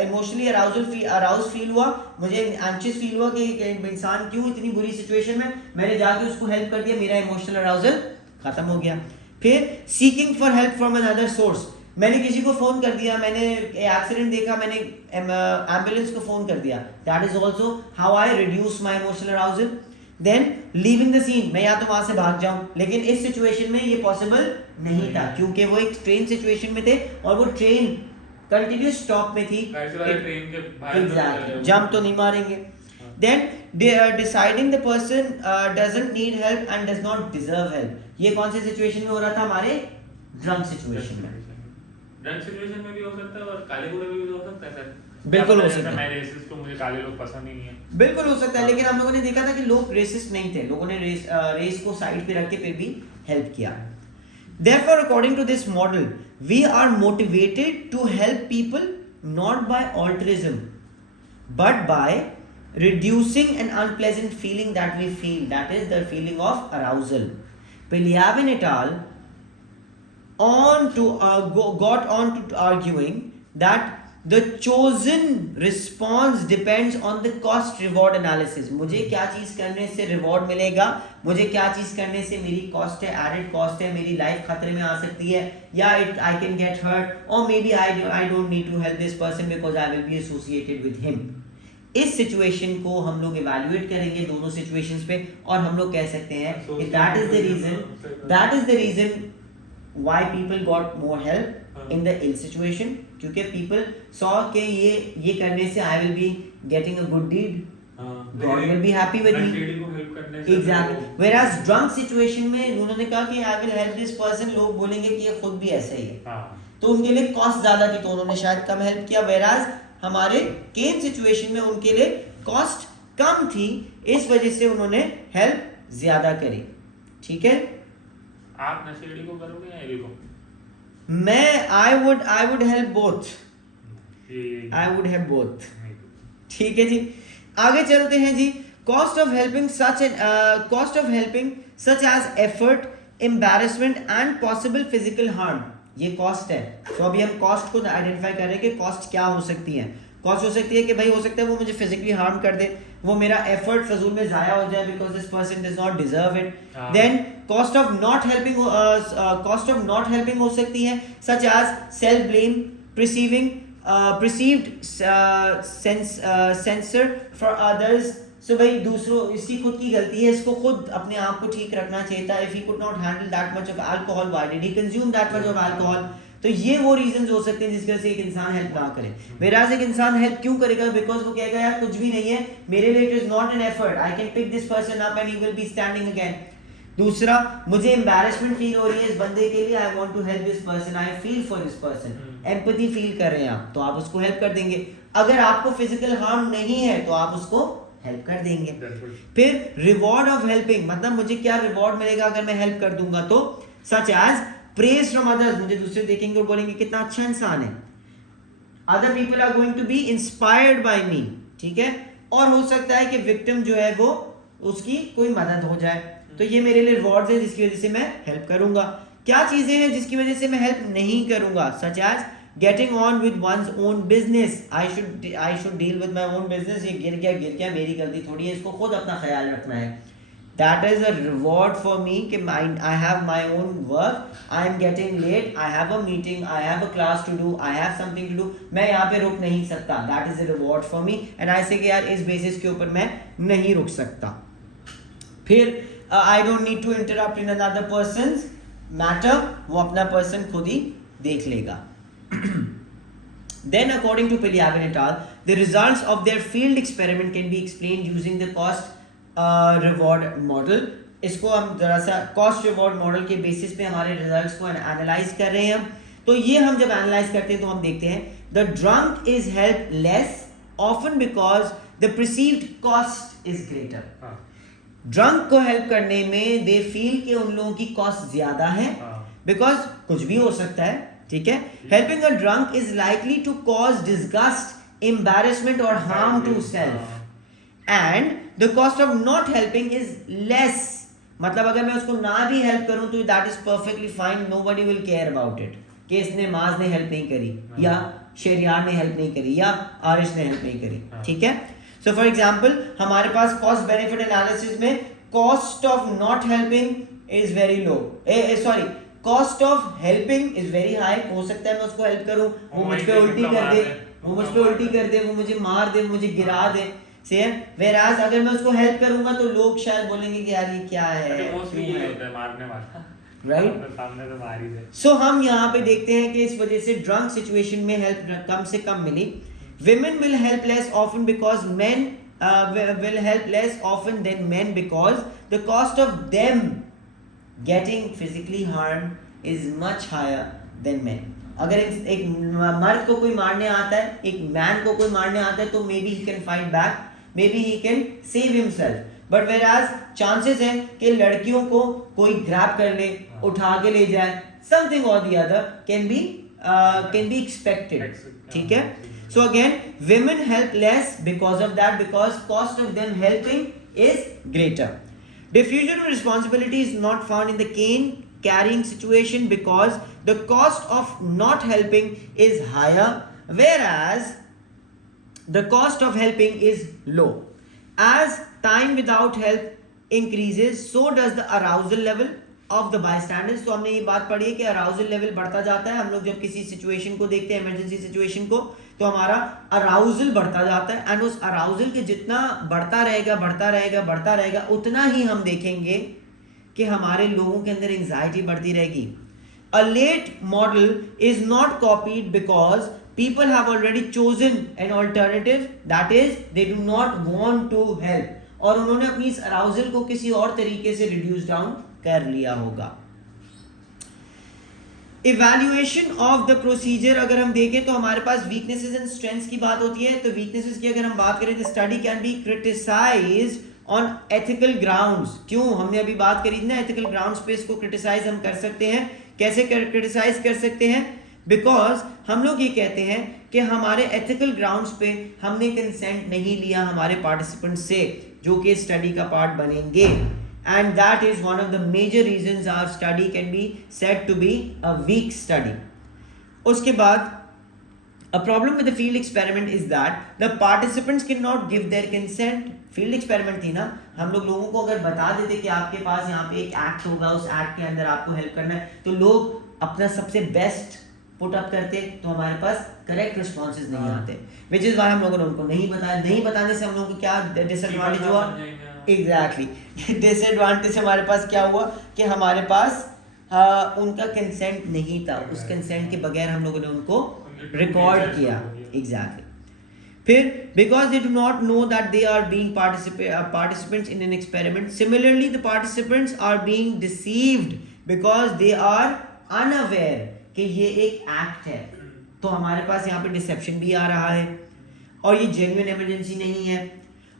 इमोशनली अराउज फील हुआ, मुझे एंशियस फील हुआ कि इंसान क्यों इतनी बुरी सिचुएशन में, मैंने जाके उसको हेल्प कर दिया, मेरा इमोशनल अराउजल खत्म हो गया। फिर seeking for help from another source, मैंने किसी को फोन कर दिया, मैंने एक्सीडेंट देखा, मैंने एम्बुलेंस को फोन कर दिया, that is also how I reduce my emotional arousal. Then leaving the scene, मैं या तो वहां से भाग जाऊं, लेकिन इस सिचुएशन में ये पॉसिबल नहीं था, क्योंकि वो एक ट्रेन सिचुएशन में थे और वो ट्रेन कंटिन्यूस स्टॉप में थी, ट्रेन के बाहर जंप तो नहीं मारेंगे। Then deciding the person doesn't need help and does not deserve help, ये कौन से सिचुएशन में हो रहा था? हमारे ड्रंक सिचुएशन में। ड्रंक सिचुएशन में भी हो सकता है और काले बुरे में भी हो सकता है सर। बिल्कुल हो सकता है। मैं रेसिस्ट हूं, मुझे काले लोग पसंद ही नहीं है। बिल्कुल हो सकता है, लेकिन हम लोगों ने देखा था कि लोग रेसिस्ट नहीं थे, लोगों ने रेस को साइड पे रख के फिर भी हेल्प किया। Therefore, according to this model, we are motivated to help people not by altruism, but by reducing an unpleasant feeling that we feel, that is the feeling of arousal. Pelyavin et al. Got on to arguing that the chosen response depends on the cost reward analysis. मुझे क्या चीज करने से रिवॉर्ड मिलेगा, मुझे क्या चीज करने से मेरी कॉस्ट है, एडेड कॉस्ट है, मेरी लाइफ खतरे में आ सकती है, या आई कैन गेट हर्ट, और maybe I don't need to help this person because I will be associated with him. इस सिचुएशन को हम लोग इवैल्यूएट करेंगे दोनों सिचुएशंस पे, और हम लोग कह सकते हैं कि that is the reason why people got more help in the ill situation, क्योंकि people saw कि ये करने से I will be getting a good deed, God will be happy with me, exactly. Whereas drunk situation में उन्होंने कहा कि I will help this person, लोग बोलेंगे कि ये खुद भी ऐसा ही है, तो उनके लिए कॉस्ट ज्यादा थी, तो उन्होंने शायद कम हेल्प किया। Whereas हमारे केन सिचुएशन में उनके लिए कॉस्ट कम थी, इस वजह से उन्होंने हेल्प ज्यादा करी। ठीक है, आप नशेड़ी को करोगे या एली को? मैं I would help both, I would help both. ठीक है जी, आगे चलते हैं जी। Cost of helping such as effort, embarrassment and possible physical harm, ये कॉस्ट है। तो अभी हम कॉस्ट को आइडेंटिफाई कर रहे हैं कि कॉस्ट क्या हो सकती है। कॉस्ट हो सकती है कि भाई हो सकता है वो मुझे फिजिकली हार्म कर दे, वो मेरा एफर्ट फजूल में जाया हो जाए because this person does not deserve it. Then cost of not helping हो सकती है, such as self blame, perceived censor for others. So भाई दूसरों, इसकी खुद की गलती है, इसको खुद अपने आप को ठीक रखना चाहिए था। If he could not handle that much of alcohol, why did he consume that much of alcohol? तो ये वो रीजंस हो सकते हैं जिसकी वजह से एक इंसान हेल्प ना करे। Whereas एक इंसान हेल्प क्यों करेगा? बिकॉज वो कहेगा यार कुछ भी नहीं है मेरे लिए, it is not an effort, I can pick this person up and he will be standing again. दूसरा, मुझे एम्बैरेसमेंट फील हो रही है इस बंदे के लिए, I want to help this person, I feel for this person, empathy feel कर रहे हैं आप, तो आप उसको हेल्प कर देंगे। अगर आपको फिजिकल हार्म नहीं है तो आप उसको हेल्प कर देंगे। फिर रिवॉर्ड ऑफ हेल्पिंग, मतलब मुझे क्या रिवॉर्ड मिलेगा अगर मैं हेल्प कर दूंगा, तो such as praise from others, मुझे दूसरे देखेंगे और बोलेंगे कितना अच्छा इंसान है, other people are going to be inspired by me. ठीक है, और हो सकता है कि विक्टिम जो है वो उसकी कोई मदद हो जाए, तो ये मेरे लिए रिवॉर्ड्स है जिसकी वजह से मैं हेल्प करूंगा। क्या चीजें हैं जिसकी वजह से मैं हेल्प नहीं करूंगा? Such as getting on with one's own business, I should deal with my own business, ये गिर गया मेरी गलती थोड़ी है, इसको खुद अपना ख्याल रखना है। That is a reward for me कि I have my own work, I am getting late, I have a meeting, I have a class to do, I have something to do, मैं यहाँ पे रुक नहीं सकता, that is a reward for me, and I say कि यार इस basis के ऊपर मैं नहीं रुक सकता। फिर I don't need to interrupt in another person's matter, वो अपना person खुद ही देख लेगा। Then according to Pelyavin et al, the results of their field experiment can be explained using the cost reward model. इसको हम जरा सा कॉस्ट रिवॉर्ड मॉडल के बेसिस पे हमारे रिजल्ट्स को एनालाइज कर रहे हैं हम। तो ये हम जब एनालाइज करते हैं तो हम देखते हैं the drunk is help less often because the perceived cost is greater. Drunk को हेल्प करने में दे फील कि उन लोगों की कॉस्ट ज्यादा है, बिकॉज कुछ भी हो सकता है, ठीक है. Helping a drunk is likely to cause disgust, embarrassment or harm to self, and the cost of not helping is less. मतलब अगर मैं उसको ना भी हेल्प करूं तो that is perfectly fine, nobody will care about it कि इसने माज ने हेल्प नहीं करी या शेरियार ने हेल्प नहीं करी या आरिश ने हेल्प नहीं करी. ठीक है. सो फॉर एग्जांपल हमारे पास कॉस्ट बेनिफिट एनालिसिस में cost of not helping is very low, sorry cost of helping is very high. हो सकता है मैं उसको हेल्प करूं, वो मुझ पे उल्टी कर दे, वो मुझ पे उल्टी कर दे, वो मुझे मार दे, मुझे गिरा दे. से whereas अगर मैं उसको हेल्प करूंगा तो लोग शायद बोलेंगे कि यार ये क्या है, मोस्टली ये होता है मारने वाला, राइट. सामने से मार ही दे. सो हम यहाँ पे देखते हैं कि इस वजह से ड्रंक सिचुएशन में हेल्प कम से कम मिली. Women will help less often because men will help less often than men because the cost of them getting physically harmed is much higher than men. अगर एक मर्द को कोई मारने आता है, एक मैन को कोई मारने आता है तो maybe he can fight back, maybe he can save himself. But whereas chances है कि लड़कियों को कोई grab कर ले, उठा के ले जाए, something or the other can be expected. ठीक है. So again, women help less because of that, because cost of them helping is greater. Diffusion of responsibility is not found in the cane carrying situation because the cost of not helping is higher, whereas the cost of helping is low. As time without help increases, so does the arousal level of the bystanders. तो हमने ये बात पढ़ी है कि arousal level बढ़ता जाता है. हम लोग जब किसी situation को देखते हैं, emergency situation को, तो हमारा arousal बढ़ता जाता है, and उस arousal के जितना बढ़ता रहेगा उतना ही हम देखेंगे कि हमारे लोगों के अंदर एंजाइटी बढ़ती रहेगी. A late model is not copied because people have already chosen an alternative, that is they do not want to help, और उन्होंने अपनी इस arousal को किसी और तरीके से reduce down कर लिया होगा. Evaluation of the procedure अगर हम देखें तो हमारे पास weaknesses and strengths की बात होती है. तो weaknesses की अगर हम बात करें तो study can be criticized on ethical grounds. क्यों? हमने अभी बात करी थी ना ethical grounds पे इसको criticize हम कर सकते हैं. कैसे criticize कर सकते हैं? Because हम लोग ये कहते हैं कि हमारे ethical grounds पे हमने consent नहीं लिया हमारे participants से जो कि study का part बनेंगे, and that is one of the major reasons our study can be said to be a weak study. उसके बाद a problem with the field experiment is that the participants cannot give their consent. Field experiment थी ना, हम लोगों को अगर बता देते कि आपके पास यहाँ पे एक एक्ट होगा, उस एक्ट के अंदर आपको हेल्प करना है, तो लोग अपना सबसे बेस्ट पुट अप करते, तो हमारे पास करेक्ट रिस्पॉन्सेज नहीं आते. विच इज वाई हम लोगों ने उनको नहीं बताया. नहीं बताने से हम लोगों को क्या डिसएडवांटेज हुआ? एग्जैक्टली डिसएडवांटेज हमारे पास क्या हुआ कि हमारे पास उनका कंसेंट नहीं था. उस कंसेंट के बगैर हम लोगों ने उनको रिकॉर्ड किया. एग्जैक्टली. फिर because they do not know that they are being participants in an experiment. Similarly, the participants are being deceived because they are unaware कि ये एक एक्ट है. तो हमारे पास यहाँ पे डिसेप्शन भी आ रहा है और ये जेन्युइन इमरजेंसी नहीं है.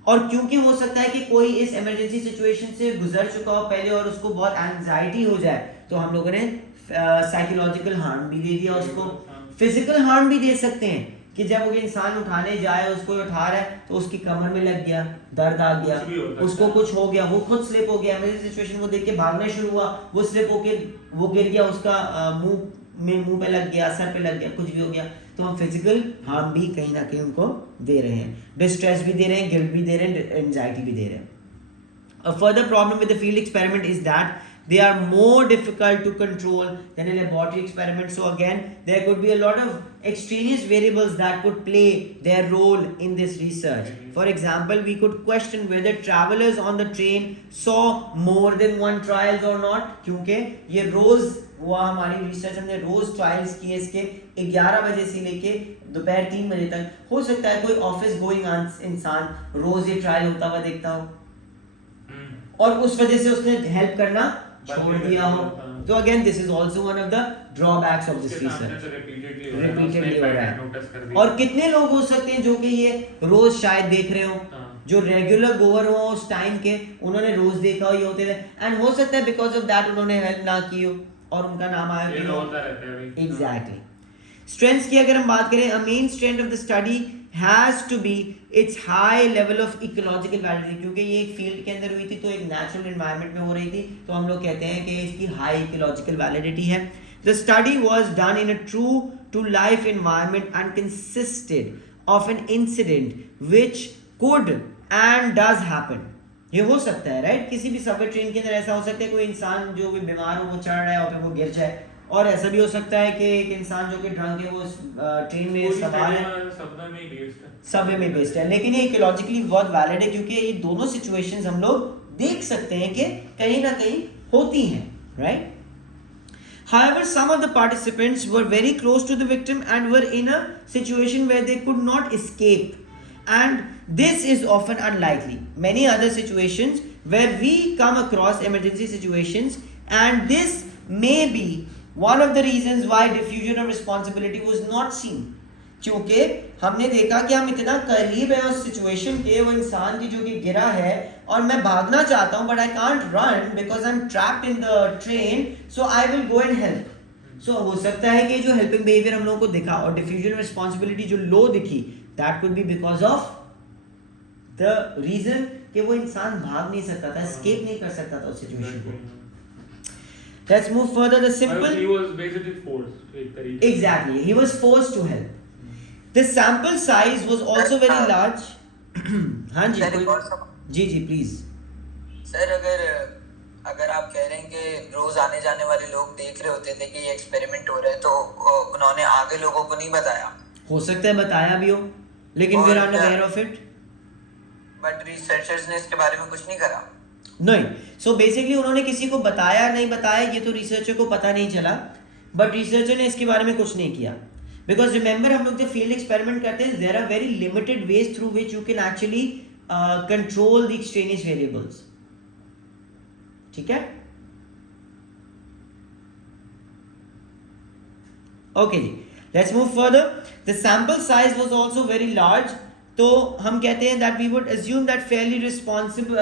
और क्योंकि हो सकता है कि कोई इस इमरजेंसी सिचुएशन से गुजर चुका हो पहले और उसको बहुत एंजाइटी हो जाए, तो हम लोगों ने साइकोलॉजिकल हार्म भी दे दिया उसको. फिजिकल हार्म भी दे सकते हैं कि जब वो इंसान उठाने जाए, उसको उठा रहा है तो उसकी कमर में लग गया, दर्द आ गया, उसको कुछ हो गया, वो खुद स्लिप हो गया, मेरी सिचुएशन को देख के भागना शुरू हुआ, वो स्लिप होके वो गिर गया, उसका मुंह पे लग गया, सर पे लग गया, कुछ भी हो गया, तो हम फिजिकल हार्म भी कहीं ना कहीं उनको दे रहे हैं. डिस्ट्रेस भी दे रहे हैं, गिल्ट भी दे रहे हैं, एंजाइटी भी दे रहे हैं. A further problem with the field experiment is that they are more difficult to control than a laboratory experiment. So again, there could be a lot of extraneous variables that could play their role in this research. For example, we could question whether travelers on the train saw more than one trials or not. क्योंकि ये रोज हुआ हमारी रिसर्च, हमने रोज ट्रायल्स किए इसके 11 बजे से लेके दोपहर 3 बजे तक. हो सकता है कोई ऑफिस गोइंग इंसान रोज ये ट्रायल होता हुआ देखता हो और उस वजह से उसने हेल्प करना छोड़ दिया हो. तो again this is also one of the drawbacks of this research. Repeatedly हो रहा है. और कितने लोग हो सकते हैं जो कि ये रोज शायद देख रहे हो, जो रेगुलर गोवर हो उस टाइम के, उन्होंने रोज देखा हो ये होते हुए, एंड हो सकता है बिकॉज ऑफ दैट उन्होंने हेल्प ना की हो और उनका नाम आया ये कि होता रहता है भाई। एग्जैक्टली। स्ट्रेंथ्स की अगर हम बात करें, a main strength of the study has to be its high level of ecological validity, क्योंकि ये एक फील्ड के अंदर हुई थी तो एक नेचुरल एनवायरनमेंट में हो रही थी, तो हम लोग कहते हैं कि इसकी हाई इकोलॉजिकल वैलिडिटी है। The study was done in a true to life environment and consisted of an incident which could and does happen. ये हो सकता है राइट, किसी भी सफर ट्रेन के अंदर ऐसा हो सकता है कोई इंसान जो भी बीमार हो वो चढ़ रहा है और फिर वो गिर जाए, और ऐसा भी हो सकता है कि एक इंसान जो कि ड्रंक है वो ट्रेन में सवार है, सबवे में बेस्ड है। लेकिन ये इकोलॉजिकली बहुत वैलिड है क्योंकि ये दोनों सिचुएशंस हम लोग देख सकते हैं कि कहीं ना कहीं होती हैं, right. However, some of the participants were very close to the victim and were in a situation where they could not escape, and this is often unlikely. Many other situations where we come across emergency situations, and this may be one of the reasons why diffusion of responsibility was not seen. क्योंकि हमने देखा कि हम इतना करीब है उस सिचुएशन के, वो इंसान की जो कि गिरा है और मैं भागना चाहता हूं, but I can't run because I am trapped in the train, so I will go and help. So हो सकता है कि जो हेल्पिंग बिहेवियर हम लोगों को दिखा और डिफ्यूजन ऑफ रिस्पॉन्सिबिलिटी जो लो दिखी, that could be because of the reason कि वो इंसान भाग नहीं सकता था, एस्केप नहीं कर सकता था उस सिचुएशन को। Let's move further. The simple. He was basically forced एक तरीके से। Exactly, he was forced to help. The sample size was also very large. हाँ जी, जी जी प्लीज। सर अगर आप कह रहे हैं कि रोज आने जाने वाले लोग देख रहे होते थे कि ये एक्सपेरिमेंट हो रहा है, तो उन्होंने आगे लोगों को नहीं बताया? हो सकता है बताया भी हो, लेकिन we are unaware of it. But researchers ने इसके बारे में कुछ नहीं करा? नहीं, सो बेसिकली उन्होंने किसी को बताया नहीं बताया ये तो रिसर्चर को पता नहीं चला, बट रिसर्चर ने इसके बारे में कुछ नहीं किया। बिकॉज रिमेंबर हम लोग जब फील्ड एक्सपेरिमेंट करते हैं, there are very limited ways through which you can actually control the extraneous variables, ठीक है। ओके जी, let's move further. The sample size was also very large, तो हम कहते हैं that we would assume that fairly responsible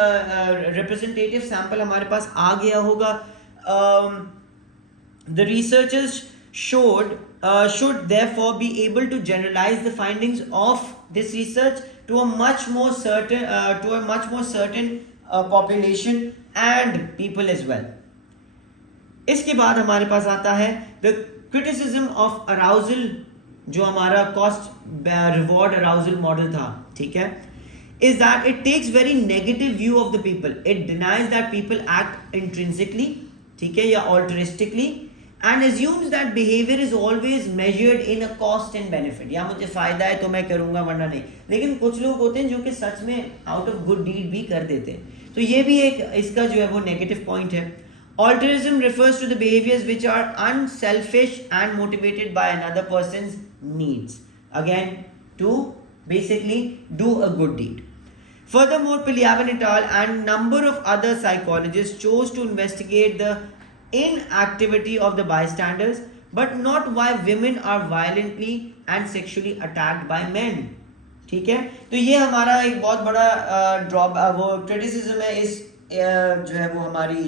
representative sample हमारे पास आ गया होगा। The researchers should therefore be able to generalize the findings of this research to a much more certain population and people as well. इसके बाद हमारे पास आता है the criticism of arousal, जो हमारा cost reward arousal model था, ठीक है, is that it takes very negative view of the people. It denies that people act intrinsically, ठीक है, या altruistically, and assumes that behavior is always measured in a cost and benefit. या मुझे फायदा है तो मैं करूंगा वरना नहीं। लेकिन कुछ लोग होते हैं जो कि सच में आउट ऑफ गुड डीड भी कर देते हैं, तो ये भी एक इसका जो है वो नेगेटिव पॉइंट है। Altruism refers to the behaviors which are unselfish and motivated by another person's needs, again to basically do a good deed. Furthermore, Peliavan et al. And number of other psychologists chose to investigate the inactivity of the bystanders, but not why women are violently and sexually attacked by men, ठीक है। तो ये हमारा एक बहुत बड़ा वो क्रिटिसिज्म है इस जो है वो हमारी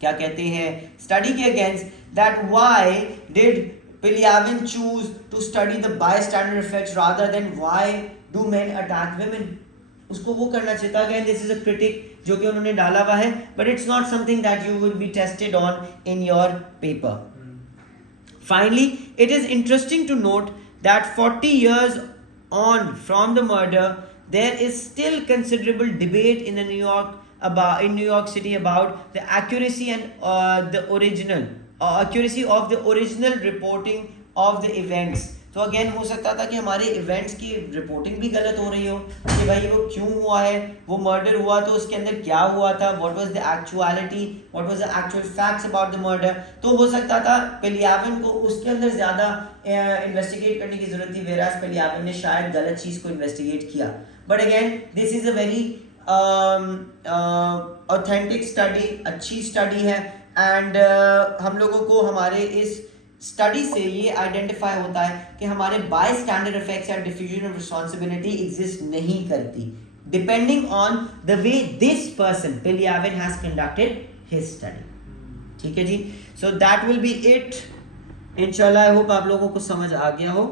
क्या कहते हैं स्टडी के against, that why did Peliavan choose to study the bystander effects rather than why do men attack women. उसको वो करना चाहिए था। Again this is a critic जो कि उन्होंने डाला हुआ है, but it's not something that you will be tested on in your paper. Finally, it is interesting to note that 40 years on from the murder, there is still considerable debate in New York City about the accuracy and accuracy of the original reporting of the events. तो अगेन हो सकता था कि हमारे इवेंट्स की रिपोर्टिंग भी गलत हो रही हो कि भाई वो क्यों हुआ है, वो मर्डर हुआ तो उसके अंदर क्या हुआ था, what was the actuality, what was the actual facts about the murder. तो हो सकता था पेलियावन को उसके अंदर ज़्यादा इन्वेस्टिगेट करने की ज़रूरत थी, वेराज पेलियावन ने शायद गलत चीज़ को इन्वेस्टिगेट किया. But again this is a very authentic study, अच्छी स्टडी है. एंड हम लोगों को हमारे इस स्टडी से ये आइडेंटिफाई होता है कि हमारे बाय स्टैंडर्ड इफेक्ट्स या डिफ्यूजन ऑफ रिस्पॉन्सिबिलिटी एग्जिस्ट नहीं करती, depending on the way this person Piliavin has conducted his study. ठीक है जी, so that will be it. इंशाल्लाह आई होप आप लोगों को समझ आ गया हो।